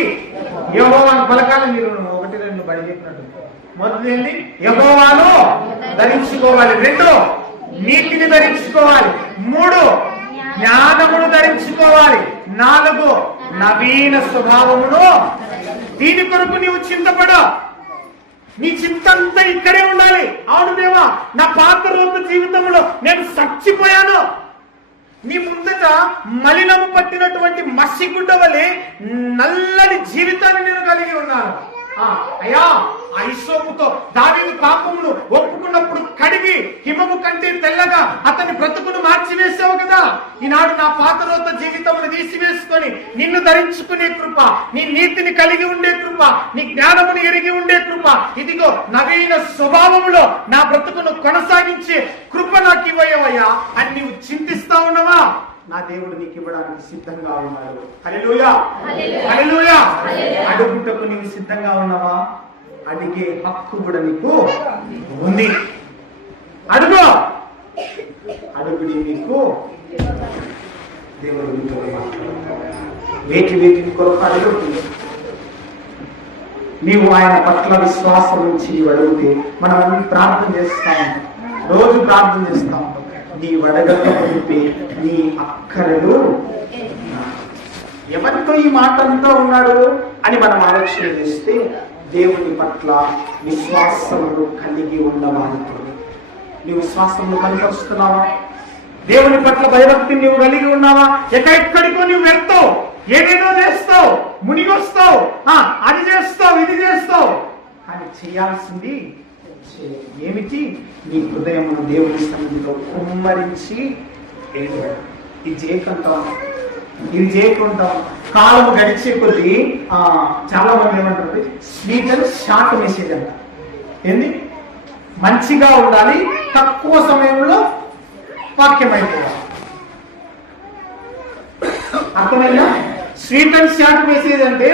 యెహోవాను పలకాలి. మీరు 1, 2 బడి చెప్పినట్టు. మొదటిది ఏంటి? యెహోవాను ధరించుకోవాలి. 2 నీతిని ధరించుకోవాలి. 3 జ్ఞానమును ధరించుకోవాలి. 4 నవీన స్వభావమును. దీని కొరకు నీవు చింతపడు. నీ చింతంతా ఇక్కడే ఉండాలి. అవును దేవా, నా పాత రోజు జీవితంలో నేను చచ్చిపోయాను. నీ ముందట మలినము పట్టినటువంటి మసిగుడ్డ వలె నల్లని జీవితాన్ని నేను కలిగి ఉన్నాను. అయ్యా, ఆ హిస్సోపుతో దావీదు పాపమును ఒప్పుకున్నప్పుడు కడిగి హిమము కంటే తెల్లగా అతని బ్రతుకును మార్చివేసావు కదా. ఈనాడు నా పాత రోత జీవితమును తీసివేసుకొని నిన్ను ధరించుకునే కృప, నీ నీతిని కలిగి ఉండే కృప, నీ జ్ఞానమును ఎరిగి ఉండే కృప, ఇదిగో నవీన స్వభావములో నా బ్రతుకును కొనసాగించే కృప నాకు ఇవ్వయ్యా అని నీవు చింతిస్తా ఉన్నావా? నా దేవుడు నీకు ఇవ్వడానికి సిద్ధంగా ఉన్నాడు. హల్లెలూయా, హల్లెలూయా. అడుగుటకు నీవు సిద్ధంగా ఉన్నావా? అడిగే హక్కు కూడా నీకు ఉంది. అడుగు, అడుగుడి నీకు దేవుడు నీతో మాట్లాడుతాడు. వేటి కొరకు అడుగుతుంది. నీవు ఆయన పట్ల విశ్వాసం నుంచి నీవు అడిగితే మనం అన్ని ప్రార్థన చేస్తాం, రోజు ప్రార్థన చేస్తాం. నీ వడగలిపి నీ అక్కరలు. ఎవరితో ఈ మాట అంతా ఉన్నాడు అని మనం ఆలోచన చేస్తే, దేవుని పట్ల విశ్వాసములు కలిగి ఉన్నవారితో. నీవు విశ్వాసములు కలిగి వస్తున్నావా? దేవుని పట్ల భయభక్తి నీవు కలిగి ఉన్నావా? ఎక్కడికో నీవు వెళ్తావు, ఏదేదో చేస్తావు, మునిగొస్తావు, అది చేస్తావు, ఇది చేస్తావు. కానీ చేయాల్సింది ఏమిటి? నీ హృదయమును దేవుని సన్నిధిలో కుమ్మరించి ఏడవడం. ఇది చేయకుంటాం, ఇది చేయకుంటాం. కాలము గడిచే కొద్దీ చాలా మంది ఏమంటారు, స్వీట్ అండ్ షార్ట్ మెసేజ్ అంట. ఏంది? మంచిగా ఉండాలి, తక్కువ సమయంలో వాక్యం అయిపోవాలి. అర్థమైందా? స్వీట్ అండ్ షార్ట్ మెసేజ్ అంటే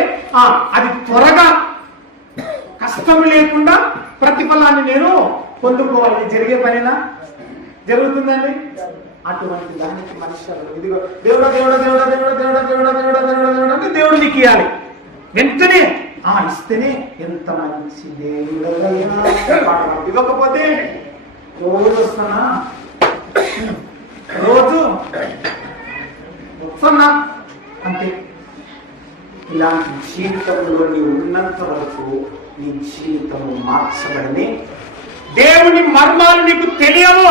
అది త్వరగా, కష్టం లేకుండా ప్రతిఫలాన్ని నేను పొందుకోవాలి. జరిగే పనినా? జరుగుతుందండి. అటువంటి దానికి మనుషులు ఇదిగో దేవుడా దేవుడా దేవుడా దేవుడా దేవుడా దేవుడా దేవుడా దేవుడా దేవుడా అంటే దేవుడు నీకు ఇవ్వాలి. వెంటనే ఇస్తేనే ఎంత మంచి దేవుడు. ఇవ్వకపోతే రోజు వస్తున్నా, రోజు వస్తున్నా అంతే. ఇలాంటి జీవితంలో నీవు ఉన్నంత వరకు నీ జీవితము మార్చబడని. దేవుని మర్మాలు నీకు తెలియవు.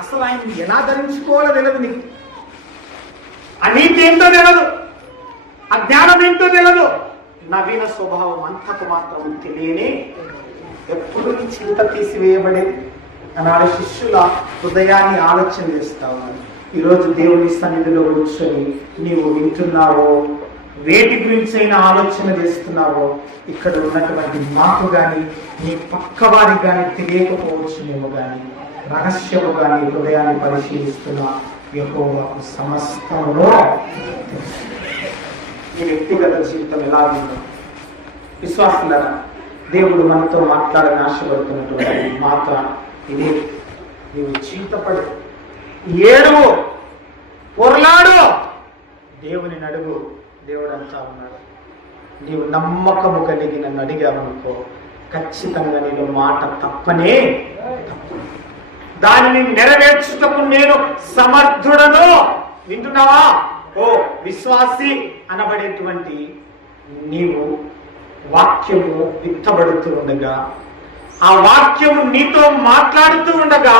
అసలు ఆయన ఎలా ధరించుకోవాలో తెలియదు నీకు. ఆ నీతి ఏంటో తెలియదు, ఆ జ్ఞానం ఏంటో తెలియదు. నవీన స్వభావం అంతకు మాత్రం తెలియని ఎప్పుడు నీ చింత తీసివేయబడేది. అనాడు శిష్యుల హృదయాన్ని ఆలోచన చేస్తా ఉన్నారు. ఈరోజు దేవుని సన్నిధిలో కూర్చొని నీవు వింటున్నావో, వేటి గురించి అయినా ఆలోచన చేస్తున్నావో, ఇక్కడ ఉన్నటువంటి మాకు కానీ నీ పక్క వారికి కానీ తెలియకపోవచ్చునేమో కానీ రహస్యము కానీ హృదయాన్ని పరిశీలిస్తున్న యెహోవాకు సమస్తములో ఈ వ్యక్తిగత జీవితం ఎలా ఉందో. విశ్వాసులారా, దేవుడు మనతో మాట్లాడని ఆశపడుతున్నటువంటి మాట ఇదే. నీవు చింతపడు, ఏడువు, పొరలాడు, దేవుని నడుగు. దేవుడు అంటా ఉన్నాడు, నీవు నమ్మకము కలిగి నన్ను అడిగావనుకో, ఖచ్చితంగా నేను మాట తప్పనే తప్పు, దానిని నెరవేర్చుటకు నేను సమర్థుడను. వింటున్నావా? ఓ విశ్వాసి అనబడేటువంటి నీవు వాక్యము విత్తబడుతూ ఉండగా, ఆ వాక్యము నీతో మాట్లాడుతూ ఉండగా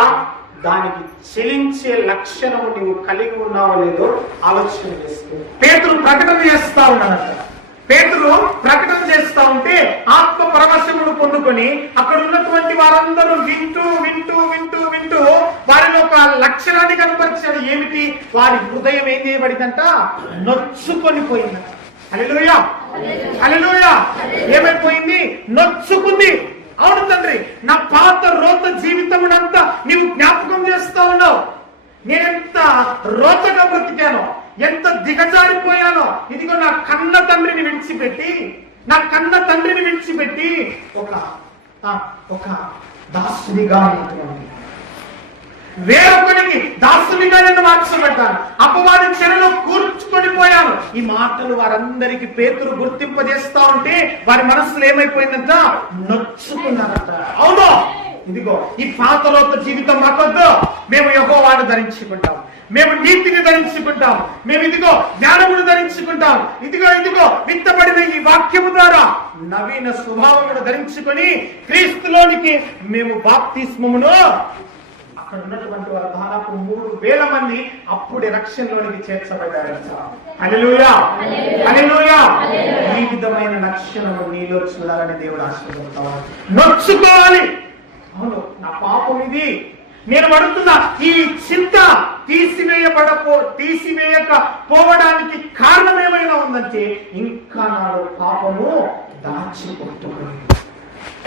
దానికి చెలించే లక్షణము నీవు కలిగి ఉన్నావో లేదో ఆలోచన చేస్తూ పేతురు ప్రకటన చేస్తా ఉన్నాడట. పేతురు ప్రకటన చేస్తా ఉంటే ఆత్మ పరవశమును పొందుకొని అక్కడ ఉన్నటువంటి వారందరూ వింటూ వింటూ వింటూ వింటూ వారిలో ఒక లక్షణాన్ని కనపరిచాడు. ఏమిటి? వారి హృదయం ఏం చేయబడిందంట? నొచ్చుకొని పోయిందట. హల్లెలూయా, హల్లెలూయా. ఏమైపోయింది? నొచ్చుకుంది. అవును తండ్రి, నా పాత రోత జీవితమునంతా నీవు జ్ఞాపకం చేస్తా ఉన్నావు. నేనెంత రోతగా బ్రతికానో, ఎంత దిగజారిపోయానో. ఇదిగో నా కన్న తండ్రిని విడిచిపెట్టి ఒక దాసుడిగా ఉన్నటువంటి వేరొకని అపవాదికి దాసునిగా నేను మార్చబడ్డాను, అపవాది చెరలో కూర్చుకొని పోయాను. ఈ మాటలు వారందరికీ పేతురు గుర్తింపజేస్తా ఉంటే వారి మనస్సులో ఏమైపోయిందంట? నొచ్చుకున్నారంట. అవును, ఇదిగో ఈ పాతలోక జీవితం మాకొద్దు, మేము యెహోవాను ధరించుకుంటాం, మేము నీతిని ధరించుకుంటాం, మేము ఇదిగో జ్ఞానమును ధరించుకుంటాం, ఇదిగో విత్తబడిన ఈ వాక్యము ద్వారా నవీన స్వభావమును ధరించుకొని క్రీస్తులోనికి మేము బాప్తిస్మమును, అక్కడ ఉన్నటువంటి వారు దాదాపు 3,000 మంది అప్పుడే రక్షణలోనికి చేర్చబడ్డారంట. హల్లెలూయా, హల్లెలూయా. ఈ విధమైన లక్షణము నీలో చూడాలని దేవుడు ఆశీర్వదిస్తాడు. నొచ్చుకోవాలి. అవును, నా పాపం ఇది, నేను పడుతున్న ఈ చింత తీసివేయక పోవడానికి కారణం ఏమైనా ఉందంటే ఇంకా నాలో పాపము దాచిపెట్టుకుని,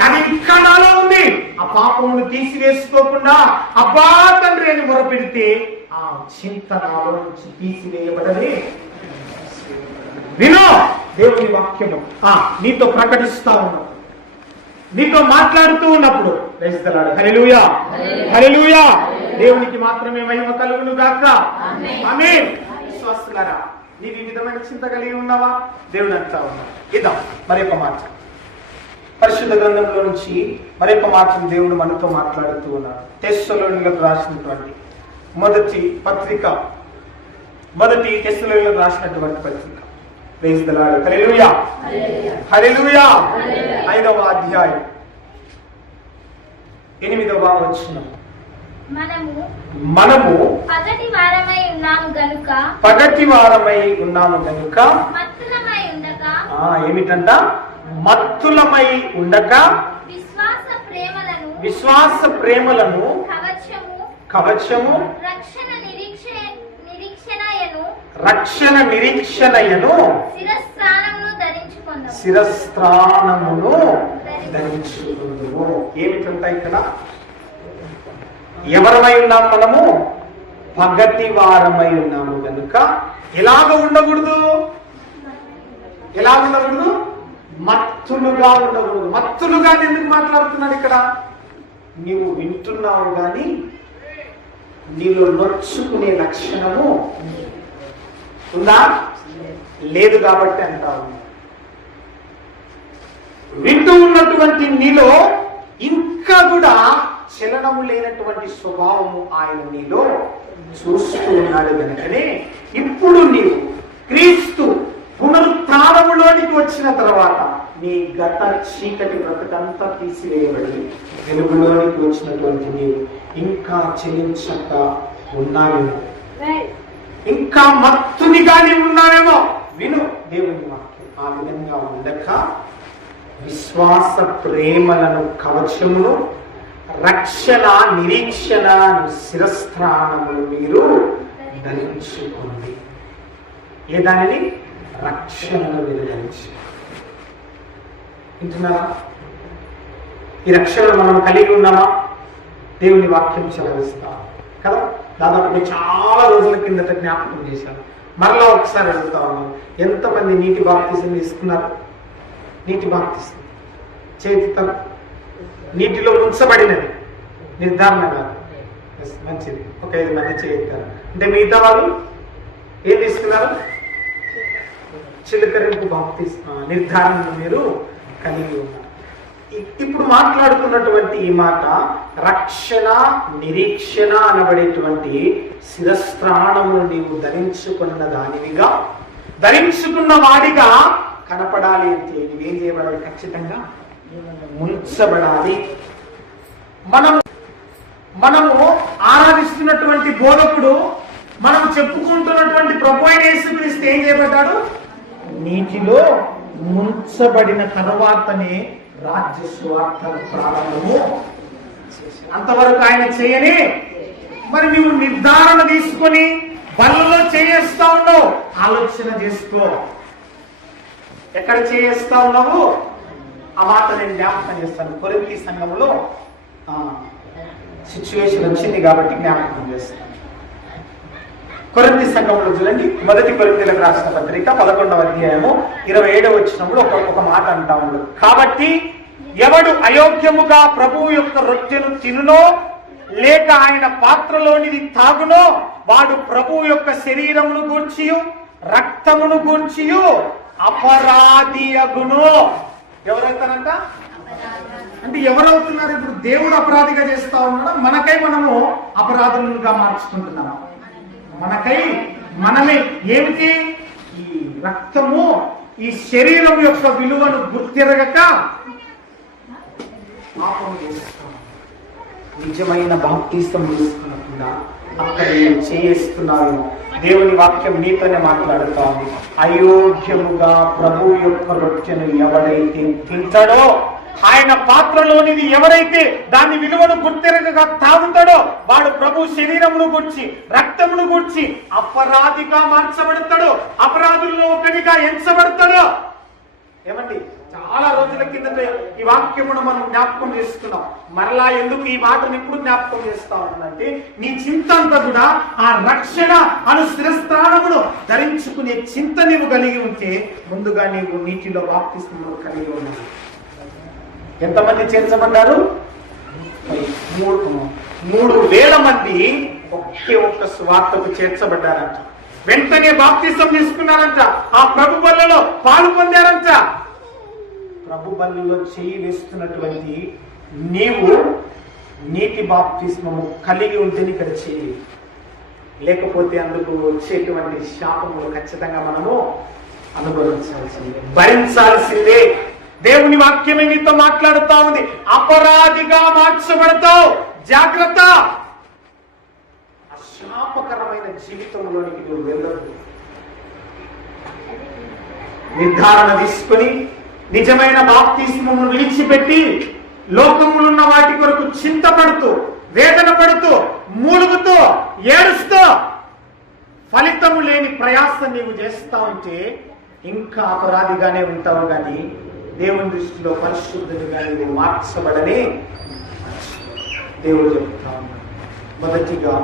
అది ఇంకా నాలో ఉంది. ఆ పాపమును తీసివేసుకోకుండా అబ్బా తండ్రి అని మొరపెడితే ఆ చింత నాలో నుంచి తీసివేయబడది. వినో, దేవుని వాక్యము నీతో ప్రకటిస్తా ఉన్నాం, నీతో మాట్లాడుతూ ఉన్నప్పుడు. హల్లెలూయా, హల్లెలూయా. దేవునికి మాత్రమే మహిమ కలుగును గాక. ఆమేన్. విశ్వాసులారా, నీవు ఈ విధమైన చింత కలిగి ఉన్నావా? దేవుడు అంటా ఉన్నా. ఇద్దాం మరొక మాట, పరిశుద్ధ గ్రంథంలో నుంచి మరొక మాట దేవుడు మనతో మాట్లాడుతూ ఉన్నాడు. తెస్సలోనిలకు రాసినటువంటి మొదటి తెస్సలోనిలకు రాసినటువంటి పత్రిక. Praise the lord. Hallelujah, hallelujah. 5వ అధ్యాయం 8వ వచనం. మనము పగటి వారమై ఉన్నాము గనుక ఏమిటంట? మత్తులమై ఉండక విశ్వాస ప్రేమలను కవచము రక్షణ నిరీక్షణయను శిరస్త్రాణమును ధరించుకుందుము. ఏమిటంట ఇక్కడ? ఎవరమై ఉన్నాం మనము? పగటి వారమై ఉన్నాము కనుక ఎలాగ ఉండకూడదు? మత్తులుగా ఉండకూడదు. మత్తులుగా ఎందుకు మాట్లాడుతున్నాడు ఇక్కడ? నీవు వింటున్నావు గాని నీలో నొచ్చుకునే లక్షణము ఉందా? లేదు కాబట్టి అంటావు. వింటూ ఉన్నటువంటి నీలో ఇంకా కూడా చలనము లేనటువంటి స్వభావము ఆయన నీలో చూస్తూ ఉన్నాడు కనుకనే ఇప్పుడు నీవు క్రీస్తు పునరుత్థానములోనికి వచ్చిన తర్వాత నీ గత చీకటి బ్రతుకంతా తీసివేయబడి వెలుగులోనికి వచ్చినటువంటి నీవు ఇంకా చెలించక ఉన్నావేమో, ఇంకా మత్తునిగానే ఉన్నావేమో. విను దేవుని వాక్యం. ఆ విధంగా ఉండక విశ్వాస ప్రేమలను కవచమును రక్షణ నిరీక్షణ శిరస్త్రాణములు మీరు ధరించుకోండి. ఏ దానిని? రక్షణను మీరు ధరించి. వింటున్నారా? ఈ రక్షణ మనం కలిగి ఉన్నామా? దేవుని వాక్యం సెలవిస్తాం కదా. దాదాపు చాలా రోజుల కిందట జ్ఞాపకం చేశాను. మరలా ఒకసారి అడుగుతా ఉన్నాను, ఎంతమంది నీటి బాప్తిసం తీసుకున్నారు? నీటి బాప్తిసం చేతితో నీటిలో ముంచబడినది నిర్ధారణ కాదు. మంచిది, ఒక 5 మంది చేయిస్తారు. అంటే మిగతా వాళ్ళు ఏం తీసుకున్నారు? చిలకరింపు బాప్తిసం నిర్ధారణను మీరు కలిగి ఉన్నారు. ఇప్పుడు మాట్లాడుతున్నటువంటి ఈ మాట రక్షణ నిరీక్షణ అనబడేటువంటి శిరస్త్రాణము నీవు ధరించుకున్న దానివిగా, ధరించుకున్న వాడిగా కనపడాలి అంటే నువ్వేం చేయబడాలి? ఖచ్చితంగా ముంచబడాలి. మనము ఆరాధిస్తున్నటువంటి బోధకుడు, మనం చెప్పుకుంటున్నటువంటి ప్రభు అయిన యేసుక్రీస్తు ఏం చేయబడ్డాడు? నీటిలో ముంచబడిన తర్వాతనే రాజ్య స్వార్థ ప్రారంభము. అంతవరకు ఆయన చేయని. మరి నువ్వు నిర్ధారణ తీసుకొని బలలో చేయేస్తా ఉన్నావు. ఆలోచన చేసుకో, ఎక్కడ చేయేస్తా ఉన్నావు? ఆ మాట నేను జ్ఞాపకం చేస్తాను. కొరింథీ సంఘములో సిచ్యువేషన్ వచ్చింది కాబట్టి జ్ఞాపకం చేస్తాను. కొరింథీ సంఘంలో చూడండి, మొదటి కొరింథీలకు రాసిన పత్రిక 11వ అధ్యాయము 27వ వచనంలో ఒక మాట అంటా ఉన్నాడు. కాబట్టి ఎవడు అయోగ్యముగా ప్రభువు యొక్క రొట్టెను తినునో లేక ఆయన పాత్రలోనిది తాగునో వాడు ప్రభువు యొక్క శరీరమును గూర్చియు రక్తమును గూర్చియు అపరాధి అగును. ఎవరైతారంట? అంటే ఎవరవుతున్నారు? ఇప్పుడు దేవుడు అపరాధిగా చేస్తా ఉన్నాడు, మనకై మనము అపరాధులుగా మార్చుకుంటున్నాము. మనకై మనమే ఏమిటి? ఈ రక్తము, ఈ శరీరం యొక్క విలువను గుర్తిరగక పాపం చేస్తాం. నిజమైన బాప్తిసం తీసుకున్నకుండా అక్కడ ఏం చేస్తున్నాను? దేవుని వాక్యం నీతోనే మాట్లాడుతా ఉంది. అయోగ్యముగా ప్రభు యొక్క రొట్టెను ఎవరైతే తింటాడో, ఆయన పాత్రలోనిది ఎవరైతే దాని విలువను గుర్తెరగగా తాగుతాడో వాడు ప్రభు శరీరమును గూర్చి రక్తమును గూర్చి అపరాధిగా మార్చబడతాడు, అపరాధుల్లో ఒకటిగా ఎంచబడతాడు. ఏమండి, చాలా రోజుల కిందట ఈ వాక్యమును మనం జ్ఞాపకం చేస్తున్నాం. మరలా ఎందుకు ఈ మాటను ఇప్పుడు జ్ఞాపకం చేస్తా ఉన్నానంటే, నీ చింత అంతా కూడా ఆ రక్షణ అను శిరస్త్రాణమును ధరించుకునే చింత నీవు కలిగి ఉంటే ముందుగా నీవు నీటిలో బాప్తిస్మము కలిగి ఉన్నావు. ఎంతమంది చేర్చబడ్డారు? 3,000 మంది ఒకే ఒక్క సువార్తకు చేర్చబడ్డారంట. వెంటనే బాప్తిసం తీసుకున్నారంట. ఆ ప్రభు బల్లలో పాలు పొందారంట. ప్రభు బల్లలో చేయి వేస్తున్నటువంటి నీవు నీటి బాప్తిస్మము కలిగి ఉంటే ఇక్కడ చేయి, లేకపోతే అందుకు వచ్చేటువంటి శాపములు ఖచ్చితంగా మనము అనుభవించాల్సిందే, భరించాల్సిందే. దేవుని వాక్యమే నీతో మాట్లాడుతా ఉంది. అపరాధిగా మార్చబడతావు, జాగ్రత్త. శాపకరమైన జీవితంలోనికి నువ్వు వెళ్ళదు. నిర్ధారణ తీసుకుని నిజమైన బాప్తిస్మమును విడిచిపెట్టి లోకములో ఉన్న వాటి కొరకు చింతపడుతూ, వేదన పడుతూ, మూలుగుతూ, ఏడుస్తూ ఫలితము లేని ప్రయాస నీవు చేస్తా ఉంటే ఇంకా అపరాధిగానే ఉంటావు. కానీ దేవుని దృష్టిలో పరిశుద్ధుడిగా నీవు మార్చబడని దేవుడు చెప్తా ఉన్నాడు. మొదటిగా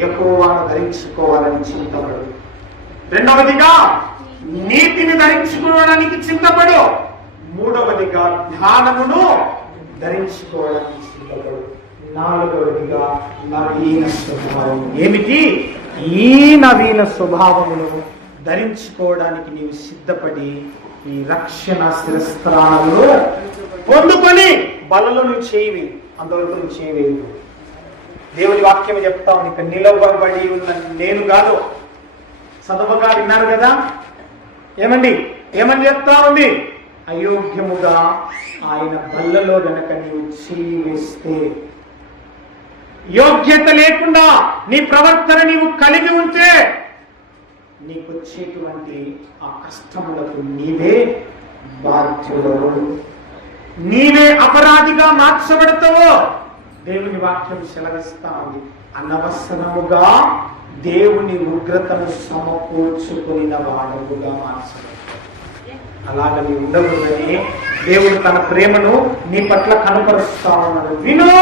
యెహోవాను ధరించుకోవాలని చింతపడు. రెండవదిగా నీతిని ధరించుకోవడానికి చింతపడు. మూడవదిగా జ్ఞానమును ధరించుకోవడానికి చింతపడు. నాలుగవదిగా నవీన స్వభావం. ఏమిటి? ఈ నవీన స్వభావమును ధరించుకోవడానికి నీవు సిద్ధపడి ఈ రక్షణ శిరస్త్రాలను పొందుకొని బలలో నువ్వు చేయవి. అంతవరకు నువ్వు చేయవేయు. దేవుని వాక్యం చెప్తా ఉంది, ఇక్కడ నిలవబడి ఉన్న నేను కాదు. చదువుగా విన్నారు కదా, ఏమండి? ఏమని చెప్తా ఉంది? అయోగ్యముగా ఆయన బల్లలో గనక నీవు చేయి వేస్తే, యోగ్యత లేకుండా నీ ప్రవర్తన నీవు కలిగి ఉంటే నీకు వచ్చేటువంటి ఆ కష్టములకు నీవే బాధ్యుడు, నీవే అపరాధిగా మార్చబడతావో దేవుని వాక్యం సెలవిస్తా ఉంది. అనవసరముగా దేవుని ఉగ్రతను సమకూర్చుకున్న వాడవుగా మార్చబడతావు. అలాగ నీ ఉండకూడదని దేవుడు తన ప్రేమను నీ పట్ల కనపరుస్తా ఉన్నాడు. విను.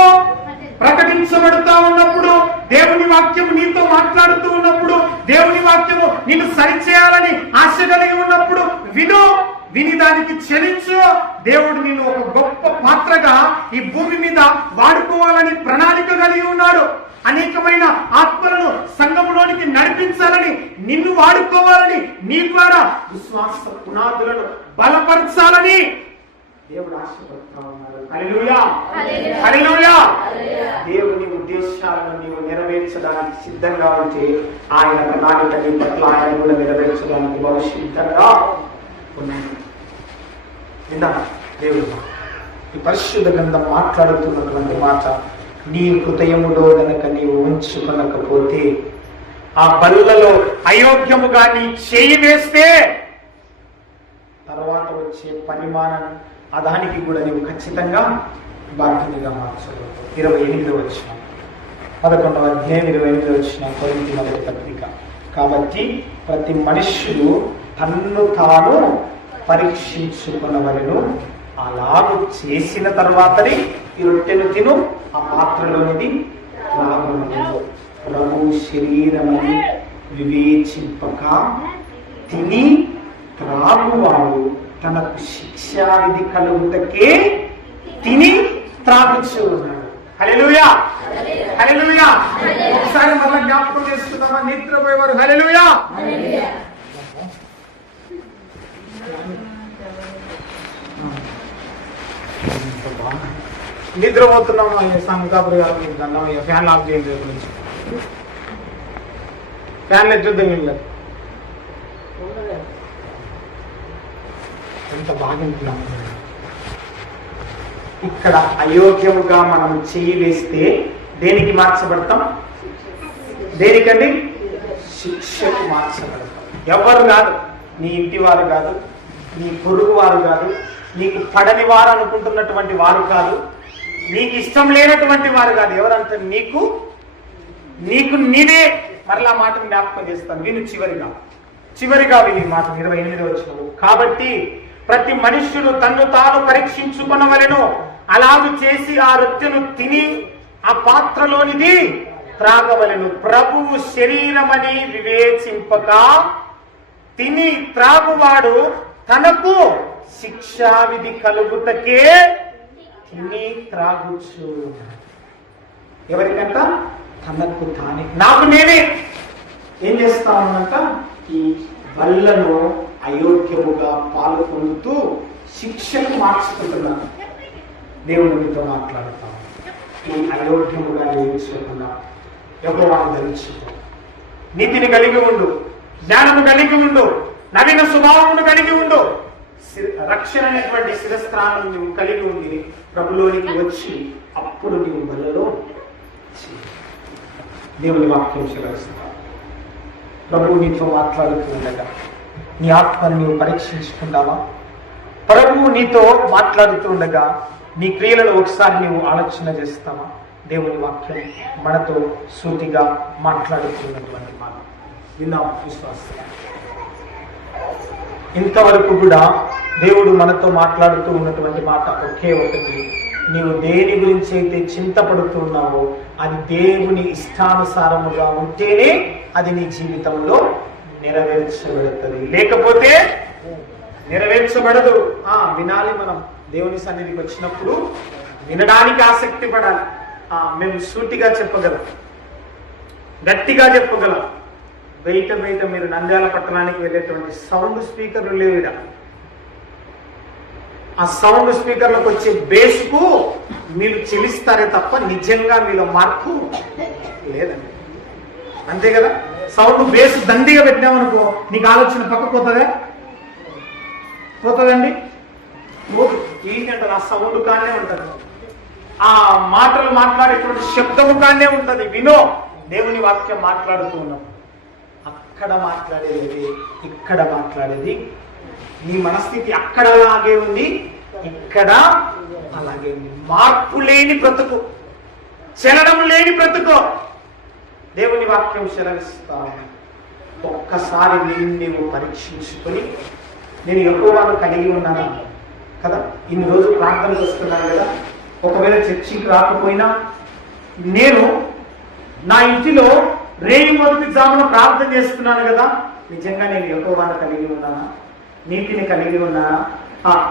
ప్రకటించబడుతా ఉన్నప్పుడు, దేవుని వాక్యము నీతో మాట్లాడుతూ ఉన్నప్పుడు, దేవుని వాక్యము నిన్ను సరిచేయాలని ఆశ కలిగి ఉన్నప్పుడు విను. విని దానికి చెల్లించు. దేవుడు నిన్ను ఒక గొప్ప పాత్రగా ఈ భూమి మీద వాడుకోవాలని ప్రణాళిక కలిగి ఉన్నాడు. అనేకమైన ఆత్మలను సంఘములోనికి నడిపించాలని, నిన్ను వాడుకోవాలని, నీ ద్వారా విశ్వాస పునాదులను బలపరచాలని దేవుడు ఆశపడతా ఉన్నాడు. హల్లెలూయా, హల్లెలూయా. దేవుని ఉద్దేశాలను నీవు నెరవేర్చడానికి సిద్ధంగా ఉంటే ఆయన ప్రణాళిక నీ పట్ల ఆయన కూడా నెరవేర్చడానికి భవిష్యత్తుగా ఉన్నాడు. విన్నా దేవుడు ఈ పరిశుద్ధ గ్రంథం మాట్లాడుతున్నటువంటి మాట, నీ హృదయములో గనక నీవు ఉంచుకొనకపోతే, ఆ బల్లలో అయోగ్యముగా నీ చేయి వేస్తే తర్వాత వచ్చే పరిమాణం దానికి కూడా నీవు ఖచ్చితంగా బాధ్యతగా మార్చగలవు. 28వ వచనం, 11వ అధ్యాయం 28వ వచనం, కొరింథీ మొదటి పత్రిక. కాబట్టి ప్రతి మనుష్యుడు తన్ను తాను పరీక్షించుకున్నవలను, అలాగూ చేసిన తర్వాతనే ఈ రొట్టెను తిను, ఆ పాత్రలోనిది త్రాగుము. ప్రభు శరీరమని వివేచింపక తిని త్రాగువాడు తనకు శిక్షావిధి కలుగుటకే తిని త్రాగుచూ ఉన్నాడు. హల్లెలూయా, హల్లెలూయా. ఒకసారి మళ్ళీ జ్ఞాపకం చేసుకుందామా? నిద్రపోయేవారు హల్లెలూయా. నిద్రపోతున్నాము అయ్యా సంకాపురి గారు, దండమయ్యా. ఫ్యాన్ ఆఫ్ చేయండి, రేపు నుంచి ఫ్యాన్లు ఎట్లుద్దాం వెళ్ళదు. ఎంత బాగా వింటున్నాము. ఇక్కడ అయోగ్యముగా మనం చెయ్యి వేస్తే దేనికి మార్చబడతాం? దేనికండి? శిక్షకు మార్చబడతాం. ఎవరు కాదు, నీ ఇంటి వారు కాదు, నీ పొరుగు వారు కాదు, నీకు పడని వారు అనుకుంటున్నటువంటి వారు కాదు, నీకు ఇష్టం లేనటువంటి వారు కాదు. ఎవరంటే నీకు నీదే. మరలా మాటను జ్ఞాపకం చేస్తాను, విను. చివరిగా విని మాట 28 వచ్చిన. కాబట్టి ప్రతి మనుష్యుడు తన్ను తాను పరీక్షించుకొనవలెను, అలాగు చేసి ఆ రొట్టెను తిని ఆ పాత్రలోనిది త్రాగవలెను. ప్రభువు శరీరమని వివేచింపక తిని త్రాగువాడు తనకు శిక్షావిధి కలుగుటకే తిని త్రాగుచు. ఎవరికంట? తనకు తానే. నాకు నేనే ఏం చేస్తానంట? ఈ బల్లను అయోగ్యముగా పాలు పొందుతూ శిక్షను మార్చుకుంటున్నాను. దేవుడు మీతో మాట్లాడతాను. ఈ అయోగ్యముగా జీవించకుండా యెహోవాను ధరించుకో. నీతిని కలిగి ఉండు, జ్ఞానము కలిగి ఉండు, నవీన స్వభావమును కలిగి ఉండు. రక్షణ అనేటువంటి శిరస్త్రానం నువ్వు కలిగి ఉండి ప్రభులోనికి వచ్చి అప్పుడు నీవు బలలో దేవుని వాక్యం సెలవిస్తా. ప్రభువు నీతో మాట్లాడుతూ ఉండగా నీ ఆత్మను నీవు పరీక్షించుకుంటావా? ప్రభువు నీతో మాట్లాడుతూ ఉండగా నీ క్రియలను ఒకసారి నీవు ఆలోచన చేస్తావా? దేవుని వాక్యం మనతో సూటిగా మాట్లాడుతున్నటువంటి మాట విన్నాం. విశ్వాసం ఇంతవరకు కూడా దేవుడు మనతో మాట్లాడుతూ ఉన్నటువంటి మాట ఒకే ఒకటి. నీవు దేని గురించి అయితే చింతపడుతున్నావో అది దేవుని ఇష్టానుసారముగా ఉంటేనే అది నీ జీవితంలో నెరవేర్చబడుతుంది, లేకపోతే నెరవేర్చబడదు. వినాలి. మనం దేవుని సన్నిధికి వచ్చినప్పుడు వినడానికి ఆసక్తి పడాలి. మేము సూటిగా చెప్పగలం, గట్టిగా చెప్పగలం. బయట మీరు నంద్యాల పట్టణానికి వెళ్ళేటువంటి సౌండ్ స్పీకర్లు లేవు. ఆ సౌండ్ స్పీకర్లకు వచ్చే బేస్కు మీరు చెలిస్తారే తప్ప నిజంగా మీలో మార్పు లేదండి. అంతే కదా? సౌండ్ బేస్ దండిగా పెట్టామనుకో నీకు ఆలోచన పక్క పోతుందండి. ఏంటంటే ఆ సౌండ్ కానే ఉంటది, ఆ మాటలు మాట్లాడేటువంటి శబ్దము కానే ఉంటది. వినో, దేవుని వాక్యం మాట్లాడుతూ ఉన్నాం. అక్కడ మాట్లాడేది ఇక్కడ మాట్లాడేది. నీ మనస్థితి అక్కడ అలాగే ఉంది, ఇక్కడ అలాగే ఉంది. మార్పు లేని బ్రతుకు, చలనం లేని బ్రతుకు. దేవుని వాక్యం సెలవిస్తాను. ఒక్కసారి నీవు పరీక్షించుకొని నేను యెహోవాను కలిగి ఉన్నానా కదా, ఇన్ని రోజులు ప్రార్థనకు వస్తున్నాను కదా, ఒకవేళ చర్చికి రాకపోయినా నేను నా ఇంటిలో రేయి మొదటి జామున ప్రార్థన చేస్తున్నాను కదా, నిజంగా నేను యెహోవాను కలిగి ఉన్నానా? నీతిని కలిగి ఉన్నానా?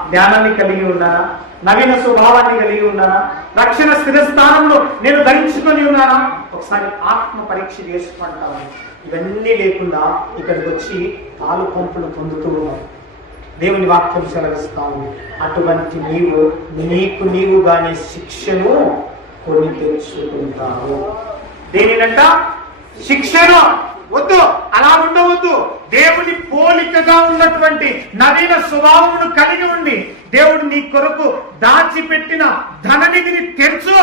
జ్ఞానాన్ని కలిగి ఉన్నానా? నవీన స్వభావాన్ని కలిగి ఉన్నానా? రక్షణ స్థిరస్థానంలో నేను ధరించుకొని ఉన్నానా? ఒకసారి ఆత్మ పరీక్ష చేసుకుంటాను. ఇవన్నీ లేకుండా ఇక్కడికి వచ్చి పాలు పంపులు పొందుతూ ఉన్నాను. దేవుని వాక్యం సెలవిస్తాము. అటువంటి నీవుగానే శిక్షను కొని తెచ్చుకుంటావు. దేనినంట? శిక్షను. వద్దు, అలా ఉండవద్దు. దేవుని పోలికగా ఉన్నటువంటి నవీన స్వభావమును కలిగి ఉండి దేవుడు నీ కొరకు దాచిపెట్టిన ధననిధిని తెరచు.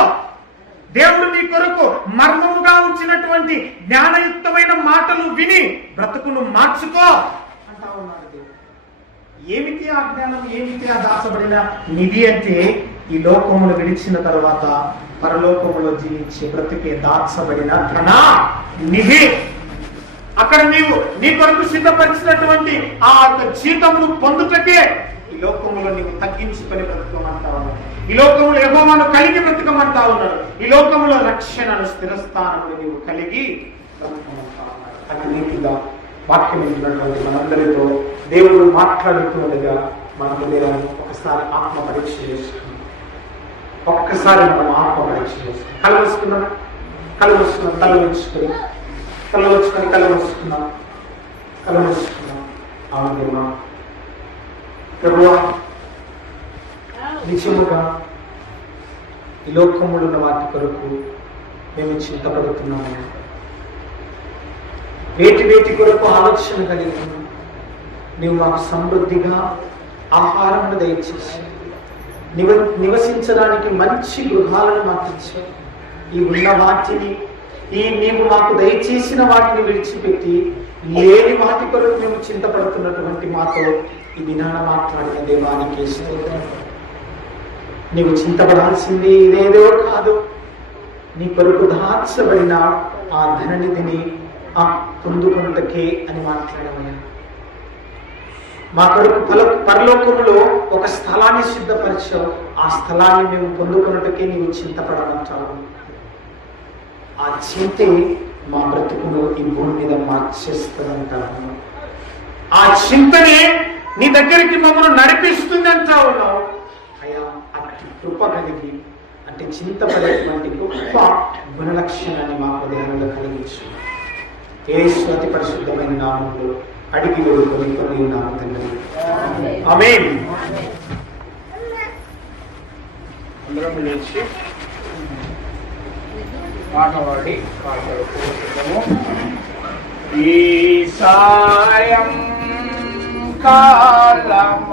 దేవుడు నీ కొరకు మర్మముగా ఉంచినటువంటి జ్ఞానయుక్తమైన మాటలు విని బ్రతుకును మార్చుకో అంటా ఉన్నాడు. ఏమిటి ఆ జ్ఞానం? ఏమిటి ఆ దాచబడిన నిధి అంటే ఈ లోకమును విడిచిన తర్వాత పరలోకములో జీవించే బ్రతికే దాచబడిన ధన నిధి. అక్కడ నీవు నీ కొరకు సిద్ధపరిచినటువంటి ఆ జీతమును పొందుటకే ఈ లోకములో నీవు తగ్గించుకొని బ్రతకమంటా ఉన్నాడు. ఈ లోకములో యెహోవాను కలిగి బ్రతకమంటా ఉన్నాడు. ఈ లోకములో రక్షణను స్థిరస్థానమును నీవు కలిగి బ్రతకమంటా ఉన్నాడు. అది నీతిగా వాక్యం వింటున్నటువంటి మనందరితో దేవుడు మాట్లాడుతున్నదిగా మన హృదయాన్ని ఒకసారి ఆత్మ పరీక్ష చేసుకున్నాం. ఒక్కసారి మనం ఆత్మపరీక్ష చేసుకున్నాం. కళ్ళు మూసుకున్నాం, కళ్ళు మూసుకున్నాం, తల ఉంచుకొని కళ్ళు ఉంచుకొని కళ్ళు మూసుకున్నాం, కళ్ళు మూసుకున్నాం. అవును ప్రభువా, నిజముగా ఈ లోకములు ఉన్న వాటి కొరకు మేము చింతపడుతున్నాము. వేటి కొరకు ఆలోచన కలిగి ఉన్నాం. నీవు మాకు సమృద్ధిగా ఆహారమును దయచేసి నివసించడానికి మంచి గృహాలను మాకు ఇచ్చావు. ఈ ఉన్న వాటిని, ఈ నీవు మాకు దయచేసిన వాటిని విడిచిపెట్టి లేని వాటి కొరకు మేము చింతపడుతున్నటువంటి మాతో ఈ దినాన మాట్లాడిన దేవానికి స్తోత్రం. నీవు చింతపడాల్సింది ఇదేదో కాదు, నీ కొరకు దాచబడిన ఆ ధననిధిని పొందుకొనుటకే అని మాట్లాడమయ్యా. మా కొరకు పరలోకములో ఒక స్థలాన్ని సిద్ధపరిచావు. ఆ స్థలాన్ని మేము పొందుకొనుటకే నీవు చింతపడమంటావు. ఆ చింతే మా బ్రతుకును ఈ భూమి మీద మార్చేస్తుందంటావు. ఆ చింతనే నీ దగ్గరికి మమ్మల్ని నడిపిస్తుంది అంటా ఉన్నావు అయ్యా. అట్టి కృప కలిగి అంటే చింతపడేటువంటి గొప్ప గుణలక్షణాన్ని మా హృదయంలో కలిగించు. యేసు అతి పరిశుద్ధమైన నామములో అడిగి వేడుకొని కొన్ని ఉన్నాము తండ్రి. ఆమేన్. అందరం లేచి పాటవాడి పాటలు కోరుతున్నాము. ఈ సాయం కాలము